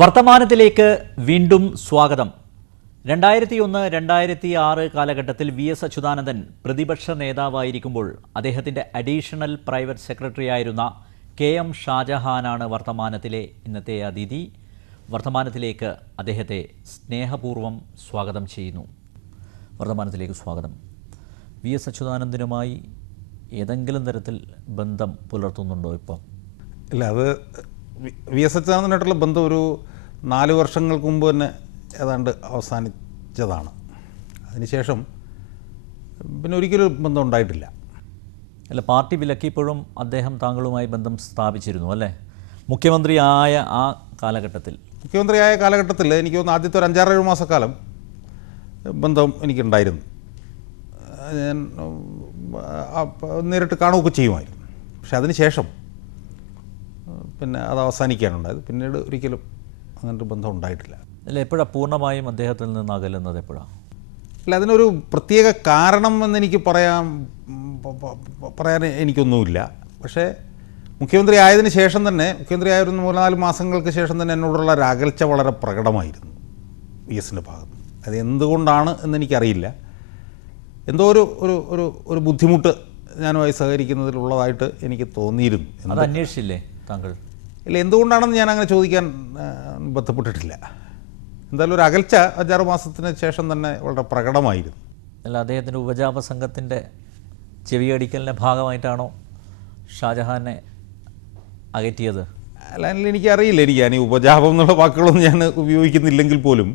വർത്തമാനത്തിലേക്ക് വീണ്ടും സ്വാഗതം. 2001-2006 കാലഘട്ടത്തിൽ VS അച്യുതാനന്ദൻ പ്രതിപക്ഷ നേതാവായിരിക്കുമ്പോൾ അദ്ദേഹത്തിൻ്റെ അഡീഷണൽ പ്രൈവറ്റ് സെക്രട്ടറി ആയിരുന്ന KM ഷാജഹാനാണ് വർത്തമാനത്തിലെ ഇന്നത്തെ അതിഥി. വർത്തമാനത്തിലേക്ക് അദ്ദേഹത്തെ സ്നേഹപൂർവ്വം സ്വാഗതം ചെയ്യുന്നു. വർത്തമാനത്തിലേക്ക് സ്വാഗതം. VS അച്യുതാനന്ദനുമായി ഏതെങ്കിലും തരത്തിൽ ബന്ധം പുലർത്തുന്നുണ്ടോ ഇപ്പം? ഇല്ല, അത് VS അച്യുതാനന്ദനായിട്ടുള്ള ബന്ധം ഒരു 4 വർഷങ്ങൾക്ക് മുമ്പ് തന്നെ ഏതാണ്ട് അവസാനിച്ചതാണ്. അതിനുശേഷം പിന്നെ ഒരിക്കലും ബന്ധം ഉണ്ടായിട്ടില്ല. അല്ല, പാർട്ടി വിലക്കിയപ്പോഴും അദ്ദേഹം താങ്കളുമായി ബന്ധം സ്ഥാപിച്ചിരുന്നു അല്ലേ? മുഖ്യമന്ത്രിയായ ആ കാലഘട്ടത്തിൽ എനിക്ക് തോന്നുന്നു ആദ്യത്തെ ഒരു 5-6 മാസക്കാലം ബന്ധം എനിക്കുണ്ടായിരുന്നു. ഞാൻ നേരിട്ട് കാണുകയൊക്കെ ചെയ്യുമായിരുന്നു. പക്ഷെ അതിനുശേഷം പിന്നെ അത് അവസാനിക്കാനുണ്ടായത്. പിന്നീട് ഒരിക്കലും അങ്ങനൊരു ബന്ധം ഉണ്ടായിട്ടില്ല. അല്ല, എപ്പോഴാണ് പൂർണ്ണമായും അദ്ദേഹത്തിൽ നിന്ന് അകലുന്നത്? എപ്പോഴാണ്? അല്ല, അതിനൊരു പ്രത്യേക കാരണം എന്നെനിക്ക് പറയാൻ എനിക്കൊന്നുമില്ല. പക്ഷേ മുഖ്യമന്ത്രി ആയതിനു ശേഷം തന്നെ, മുഖ്യമന്ത്രിയായ ഒരു 3-4 മാസങ്ങൾക്ക് ശേഷം തന്നെ എന്നോടുള്ള ഒരു അകൽച്ച വളരെ പ്രകടമായിരുന്നു VSൻ്റെ ഭാഗത്ത്. അത് എന്തുകൊണ്ടാണ് എന്നെനിക്കറിയില്ല. എന്തോ ഒരു ബുദ്ധിമുട്ട് ഞാനുമായി സഹകരിക്കുന്നതിലുള്ളതായിട്ട് എനിക്ക് തോന്നിയിരുന്നു. അത് അന്വേഷിച്ചില്ലേ താങ്കൾ? ഇല്ല, എന്തുകൊണ്ടാണെന്ന് ഞാൻ അങ്ങനെ ചോദിക്കാൻ ബന്ധപ്പെട്ടിട്ടില്ല. എന്തായാലും ഒരു അകൽച്ച 5-6 മാസത്തിന് ശേഷം തന്നെ വളരെ പ്രകടമായിരുന്നു. അല്ല, അദ്ദേഹത്തിൻ്റെ ഉപജാപ സംഘത്തിൻ്റെ ചെവിയടിക്കലിൻ്റെ ഭാഗമായിട്ടാണോ ഷാജഹാനെ അകറ്റിയത്? അല്ല, എനിക്കറിയില്ല. ഞാൻ ഈ ഉപജാപം എന്നുള്ള വാക്കുകളൊന്നും ഞാൻ ഉപയോഗിക്കുന്നില്ലെങ്കിൽ പോലും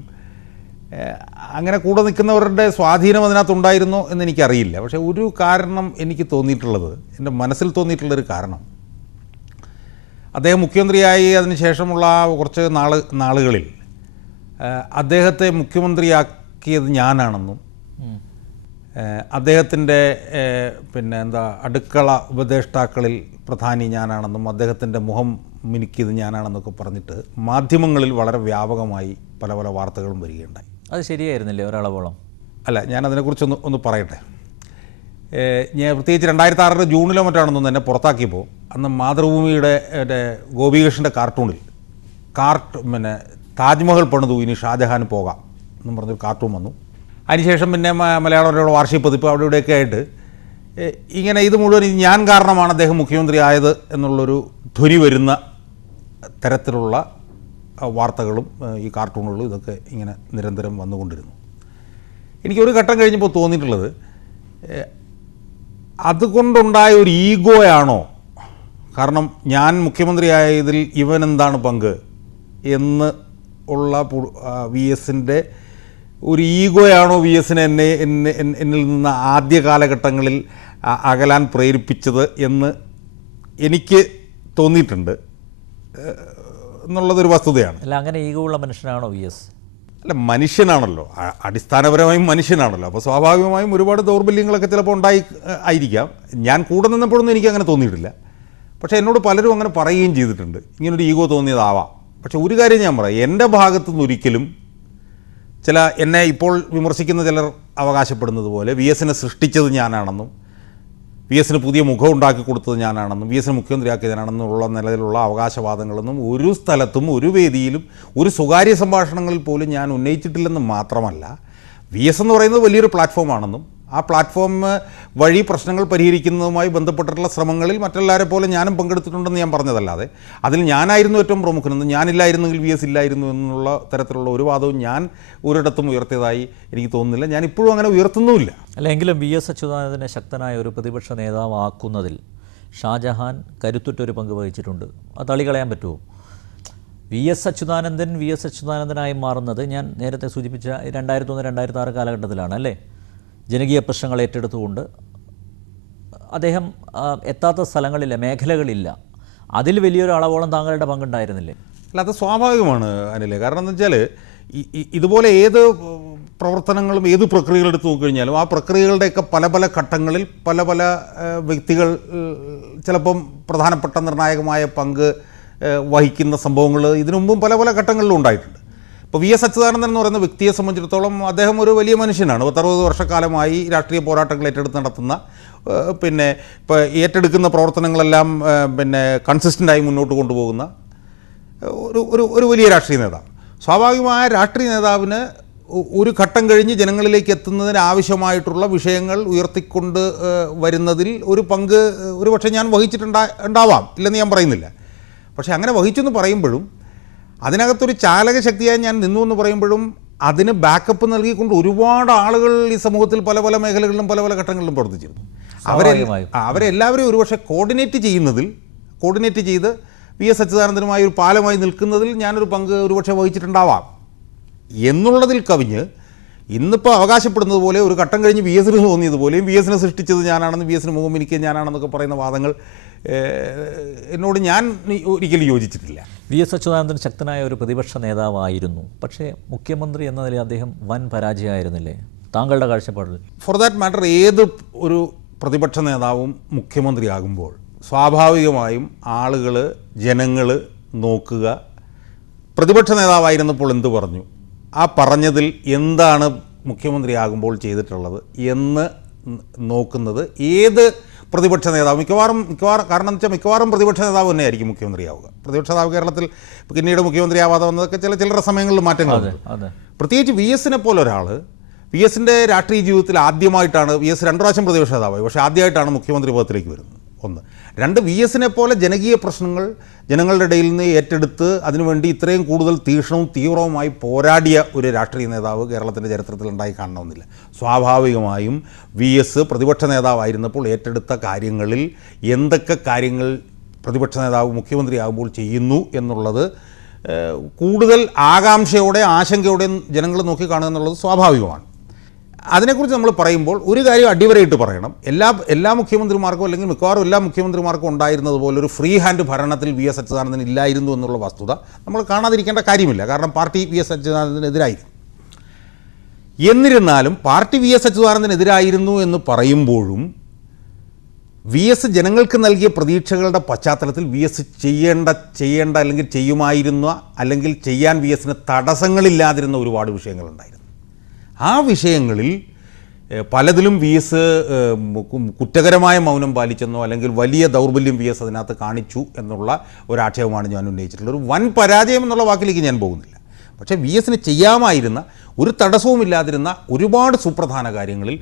അങ്ങനെ കൂടെ നിൽക്കുന്നവരുടെ സ്വാധീനം അതിനകത്തുണ്ടായിരുന്നോ എന്നെനിക്കറിയില്ല. പക്ഷേ ഒരു കാരണം എനിക്ക് തോന്നിയിട്ടുള്ളത്, എൻ്റെ മനസ്സിൽ തോന്നിയിട്ടുള്ളൊരു കാരണം, അദ്ദേഹം മുഖ്യമന്ത്രിയായി അതിനുശേഷമുള്ള കുറച്ച് നാളുകളിൽ അദ്ദേഹത്തെ മുഖ്യമന്ത്രിയാക്കിയത് ഞാനാണെന്നും അദ്ദേഹത്തിൻ്റെ അടുക്കള ഉപദേഷ്ടാക്കളിൽ പ്രധാനി ഞാനാണെന്നും അദ്ദേഹത്തിൻ്റെ മുഖം മിനുക്കിയത് ഞാനാണെന്നൊക്കെ പറഞ്ഞിട്ട് മാധ്യമങ്ങളിൽ വളരെ വ്യാപകമായി പല വാർത്തകളും വരികയുണ്ടായി. അത് ശരിയായിരുന്നില്ലേ ഒരളവോളം? അല്ല, ഞാൻ അതിനെക്കുറിച്ചൊന്ന് പറയട്ടെ. ഞാൻ പ്രത്യേകിച്ച് 2006 ജൂണിലോ മറ്റാണെന്ന് തന്നെ പുറത്താക്കിയപ്പോൾ അന്ന് മാതൃഭൂമിയുടെ ഗോപികൃഷ്ണൻ്റെ കാർട്ടൂണിൽ താജ്മഹൽ പണിതു, ഇനി ഷാജഹാൻ പോകാം എന്നും പറഞ്ഞൊരു കാർട്ടൂൺ വന്നു. അതിനുശേഷം പിന്നെ മലയാള വാർഷിക പതിപ്പ് അവിടെ ഇവിടെയൊക്കെ ആയിട്ട് ഇങ്ങനെ ഇത് മുഴുവൻ ഞാൻ കാരണമാണ് അദ്ദേഹം മുഖ്യമന്ത്രി ആയത് എന്നുള്ളൊരു ധ്വനി വരുന്ന തരത്തിലുള്ള വാർത്തകളും ഈ കാർട്ടൂണുകളും ഇതൊക്കെ ഇങ്ങനെ നിരന്തരം വന്നുകൊണ്ടിരുന്നു. എനിക്കൊരു ഘട്ടം കഴിഞ്ഞപ്പോൾ തോന്നിയിട്ടുള്ളത്, അതുകൊണ്ടുണ്ടായ ഒരു ഈഗോയാണോ, കാരണം ഞാൻ മുഖ്യമന്ത്രിയായതിൽ ഇവൻ എന്താണ് പങ്ക് എന്ന് ഉള്ള VSൻ്റെ ഒരു ഈഗോയാണോ VSനെ എന്നിൽ നിന്ന് ആദ്യ കാലഘട്ടങ്ങളിൽ അകലാൻ പ്രേരിപ്പിച്ചത് എന്ന് എനിക്ക് തോന്നിയിട്ടുണ്ട് എന്നുള്ളതൊരു വസ്തുതയാണ്. അല്ല, അങ്ങനെ ഈഗോ ഉള്ള മനുഷ്യനാണോ VS? അല്ല, മനുഷ്യനാണല്ലോ, അടിസ്ഥാനപരമായും മനുഷ്യനാണല്ലോ. അപ്പോൾ സ്വാഭാവികമായും ഒരുപാട് ദൗർബല്യങ്ങളൊക്കെ ചിലപ്പോൾ ആയിരിക്കാം. ഞാൻ കൂടെ നിന്നപ്പോഴൊന്നും എനിക്ക് അങ്ങനെ തോന്നിയിട്ടില്ല. പക്ഷേ എന്നോട് പലരും അങ്ങനെ പറയുകയും ചെയ്തിട്ടുണ്ട്, ഇങ്ങനൊരു ഈഗോ തോന്നിയതാവാം. പക്ഷേ ഒരു കാര്യം ഞാൻ പറയാം, എൻ്റെ ഭാഗത്തു നിന്ന് ഒരിക്കലും എന്നെ ഇപ്പോൾ വിമർശിക്കുന്ന ചിലർ അവകാശപ്പെടുന്നത് പോലെ VSനെ സൃഷ്ടിച്ചത് ഞാനാണെന്നും VSന് പുതിയ മുഖം ഉണ്ടാക്കി കൊടുത്തത് ഞാനാണെന്നും VSനെ മുഖ്യമന്ത്രിയാക്കിയത് ഞാനാണെന്നുള്ള നിലയിലുള്ള അവകാശവാദങ്ങളൊന്നും ഒരു സ്ഥലത്തും ഒരു വേദിയിലും ഒരു സ്വകാര്യ സംഭാഷണങ്ങളിൽ പോലും ഞാൻ ഉന്നയിച്ചിട്ടില്ലെന്ന് മാത്രമല്ല, VS എന്ന് പറയുന്നത് വലിയൊരു പ്ലാറ്റ്ഫോമാണെന്നും ആ പ്ലാറ്റ്ഫോം വഴി പ്രശ്നങ്ങൾ പരിഹരിക്കുന്നതുമായി ബന്ധപ്പെട്ടിട്ടുള്ള ശ്രമങ്ങളിൽ മറ്റെല്ലാവരെ പോലെ ഞാനും പങ്കെടുത്തിട്ടുണ്ടെന്ന് ഞാൻ പറഞ്ഞതല്ലാതെ അതിൽ ഞാനായിരുന്നു ഏറ്റവും പ്രമുഖനെന്ന്, ഞാനില്ലായിരുന്നെങ്കിൽ VS ഇല്ലായിരുന്നു എന്നുള്ള തരത്തിലുള്ള ഒരു വാദവും ഞാൻ ഒരിടത്തും ഉയർത്തിയതായി എനിക്ക് തോന്നുന്നില്ല. ഞാൻ ഇപ്പോഴും അങ്ങനെ ഉയർത്തുന്നുമില്ല. അല്ലെങ്കിലും VS അച്യുതാനന്ദനെ ശക്തനായ ഒരു പ്രതിപക്ഷ നേതാവാക്കുന്നതിൽ ഷാജഹാൻ കരുത്തുറ്റൊരു പങ്ക് വഹിച്ചിട്ടുണ്ട്. അത് തള്ളിക്കളയാൻ പറ്റുമോ? വി എസ് അച്യുതാനന്ദനായി മാറുന്നത് ഞാൻ നേരത്തെ സൂചിപ്പിച്ച 2001-2006 കാലഘട്ടത്തിലാണ് അല്ലേ? ജനകീയ പ്രശ്നങ്ങൾ ഏറ്റെടുത്തുകൊണ്ട് അദ്ദേഹം എത്താത്ത സ്ഥലങ്ങളില്ല, മേഖലകളില്ല. അതിൽ വലിയൊരു അളവോളം താങ്കളുടെ പങ്കുണ്ടായിരുന്നില്ലേ? അല്ല, അത് സ്വാഭാവികമാണ് അനിലെ. കാരണം എന്ന് വെച്ചാൽ ഇതുപോലെ ഏത് പ്രവർത്തനങ്ങളും ഏത് പ്രക്രിയകൾ എടുത്ത് നോക്കിക്കഴിഞ്ഞാലും ആ പ്രക്രിയകളുടെയൊക്കെ പല പല ഘട്ടങ്ങളിൽ പല പല വ്യക്തികൾ ചിലപ്പം പ്രധാനപ്പെട്ട നിർണായകമായ പങ്ക് വഹിക്കുന്ന സംഭവങ്ങൾ ഇതിനു മുമ്പും പല പല ഘട്ടങ്ങളിലും ഉണ്ടായിട്ടുണ്ട്. ഇപ്പോൾ വി എസ് അച്യുതാനന്ദൻ എന്ന് പറയുന്ന വ്യക്തിയെ സംബന്ധിച്ചിടത്തോളം അദ്ദേഹം ഒരു വലിയ മനുഷ്യനാണ്. 60 വർഷക്കാലമായി രാഷ്ട്രീയ പോരാട്ടങ്ങൾ ഏറ്റെടുത്ത് നടത്തുന്ന, പിന്നെ ഇപ്പോൾ ഏറ്റെടുക്കുന്ന പ്രവർത്തനങ്ങളെല്ലാം കൺസിസ്റ്റൻ്റായി മുന്നോട്ട് കൊണ്ടുപോകുന്ന ഒരു വലിയ രാഷ്ട്രീയ നേതാവ്. സ്വാഭാവികമായ രാഷ്ട്രീയ നേതാവിന് ഒരു ഘട്ടം കഴിഞ്ഞ് ജനങ്ങളിലേക്ക് എത്തുന്നതിന് ആവശ്യമായിട്ടുള്ള വിഷയങ്ങൾ ഉയർത്തിക്കൊണ്ട് വരുന്നതിൽ ഒരു പങ്ക് ഒരുപക്ഷെ ഞാൻ വഹിച്ചിട്ടുണ്ടാവാം, ഇല്ലെന്ന് ഞാൻ പറയുന്നില്ല. പക്ഷേ അങ്ങനെ വഹിച്ചെന്ന് പറയുമ്പോഴും അതിനകത്തൊരു ചാലകശക്തിയായി ഞാൻ നിന്നു എന്ന് പറയുമ്പോഴും അതിന് ബാക്കപ്പ് നൽകിക്കൊണ്ട് ഒരുപാട് ആളുകൾ ഈ സമൂഹത്തിൽ പല പല മേഖലകളിലും പല പല ഘട്ടങ്ങളിലും പ്രവർത്തിച്ചിരുന്നു. അവരെല്ലാവരും ഒരുപക്ഷെ കോർഡിനേറ്റ് ചെയ്ത് വി എസ് അച്യുതാനന്ദനുമായി ഒരു പാലമായി നിൽക്കുന്നതിൽ ഞാനൊരു പങ്ക് ഒരുപക്ഷെ വഹിച്ചിട്ടുണ്ടാവാം എന്നുള്ളതിൽ കവിഞ്ഞ് ഇന്നിപ്പോൾ അവകാശപ്പെടുന്നത് പോലെ ഒരു ഘട്ടം കഴിഞ്ഞ് വി എസിന് തോന്നിയതുപോലെയും വി എസിനെ സൃഷ്ടിച്ചത് ഞാനാണെന്ന്, വി എസിന് മുഖം എനിക്ക് ഞാനാണെന്നൊക്കെ പറയുന്ന വാദങ്ങൾ എന്നോട് ഞാൻ ഒരിക്കലും യോജിച്ചിട്ടില്ല. വി എസ് അച്യുതാനന്ദൻ ശക്തനായ ഒരു പ്രതിപക്ഷ നേതാവായിരുന്നു. പക്ഷേ മുഖ്യമന്ത്രി എന്ന നിലയിൽ അദ്ദേഹം വൻ പരാജയമായിരുന്നില്ലേ താങ്കളുടെ കാഴ്ചപ്പാടിൽ? ഫോർ ദാറ്റ് മാറ്റർ ഏത് ഒരു പ്രതിപക്ഷ നേതാവും മുഖ്യമന്ത്രിയാകുമ്പോൾ സ്വാഭാവികമായും ആളുകൾ, ജനങ്ങൾ നോക്കുക പ്രതിപക്ഷ നേതാവായിരുന്നപ്പോൾ എന്ത് പറഞ്ഞു, ആ പറഞ്ഞതിൽ എന്താണ് മുഖ്യമന്ത്രിയാകുമ്പോൾ ചെയ്തിട്ടുള്ളത് എന്ന് നോക്കുന്നത് ഏത് പ്രതിപക്ഷ നേതാവ് മിക്കവാറും കാരണം എന്ന് വെച്ചാൽ മിക്കവാറും പ്രതിപക്ഷ നേതാവ് തന്നെയായിരിക്കും മുഖ്യമന്ത്രിയാവുക. പ്രതിപക്ഷ നേതാവ് കേരളത്തിൽ പിന്നീട് മുഖ്യമന്ത്രിയാവാതെ വന്നതൊക്കെ ചിലരുടെ സമയങ്ങളിൽ മാറ്റങ്ങളുണ്ട്. പ്രത്യേകിച്ച് വി എസിനെ പോലെ ഒരാൾ, വി എസിൻ്റെ രാഷ്ട്രീയ ജീവിതത്തിൽ ആദ്യമായിട്ടാണ്, വി എസ് 2 പ്രാവശ്യം പ്രതിപക്ഷ നേതാവായി, പക്ഷേ ആദ്യമായിട്ടാണ് മുഖ്യമന്ത്രി പദത്തിലേക്ക് വരുന്നത്. 1. 2, വി എസിനെ പോലെ ജനകീയ പ്രശ്നങ്ങൾ ജനങ്ങളുടെ ഇടയിൽ നിന്ന് ഏറ്റെടുത്ത് അതിനുവേണ്ടി ഇത്രയും കൂടുതൽ തീക്ഷ്ണവും തീവ്രവുമായി പോരാടിയ ഒരു രാഷ്ട്രീയ നേതാവ് കേരളത്തിൻ്റെ ചരിത്രത്തിൽ ഉണ്ടായി കാണണമെന്നില്ല. സ്വാഭാവികമായും വി എസ് പ്രതിപക്ഷ നേതാവായിരുന്നപ്പോൾ ഏറ്റെടുത്ത കാര്യങ്ങളിൽ എന്തൊക്കെ കാര്യങ്ങൾ പ്രതിപക്ഷ നേതാവ് മുഖ്യമന്ത്രിയാകുമ്പോൾ ചെയ്യുന്നു എന്നുള്ളത് കൂടുതൽ ആകാംക്ഷയോടെ ആശങ്കയോടെ ജനങ്ങൾ നോക്കിക്കാണുക എന്നുള്ളത് സ്വാഭാവികമാണ്. അതിനെക്കുറിച്ച് നമ്മൾ പറയുമ്പോൾ ഒരു കാര്യം അടിവരയിട്ട് പറയണം. എല്ലാ മുഖ്യമന്ത്രിമാർക്കും അല്ലെങ്കിൽ മിക്കവാറും എല്ലാ മുഖ്യമന്ത്രിമാർക്കും ഉണ്ടായിരുന്നത് പോലെ ഒരു ഫ്രീ ഹാൻഡ് ഭരണത്തിൽ വി എസ് അച്യുതാനന്ദൻ ഇല്ലായിരുന്നു എന്നുള്ള വസ്തുത നമ്മൾ കാണാതിരിക്കേണ്ട കാര്യമില്ല. കാരണം പാർട്ടി വി എസ് അച്യുതാനന്ദനെതിരായിരുന്നു. എന്നിരുന്നാലും പാർട്ടി വി എസ് അച്യുതാനന്ദനെതിരായിരുന്നു എന്ന് പറയുമ്പോഴും വി എസ് ജനങ്ങൾക്ക് നൽകിയ പ്രതീക്ഷകളുടെ പശ്ചാത്തലത്തിൽ വി എസ് ചെയ്യേണ്ട അല്ലെങ്കിൽ ചെയ്യുമായിരുന്ന അല്ലെങ്കിൽ ചെയ്യാൻ വി എസിന് തടസ്സങ്ങളില്ലാതിരുന്ന ഒരുപാട് വിഷയങ്ങളുണ്ടായിരുന്നു. ആ വിഷയങ്ങളിൽ പലതിലും വി എസ് കുറ്റകരമായ മൗനം പാലിച്ചെന്നോ അല്ലെങ്കിൽ വലിയ ദൗർബല്യം വി എസ് അതിനകത്ത് കാണിച്ചു എന്നുള്ള ഒരാക്ഷേപമാണ് ഞാൻ ഉന്നയിച്ചിട്ടുള്ളത്. ഒരു വൻ പരാജയം എന്നുള്ള വാക്കിലേക്ക് ഞാൻ പോകുന്നില്ല. പക്ഷേ വി എസിന് ചെയ്യാമായിരുന്ന ഒരു തടസ്സവുമില്ലാതിരുന്ന ഒരുപാട് സുപ്രധാന കാര്യങ്ങളിൽ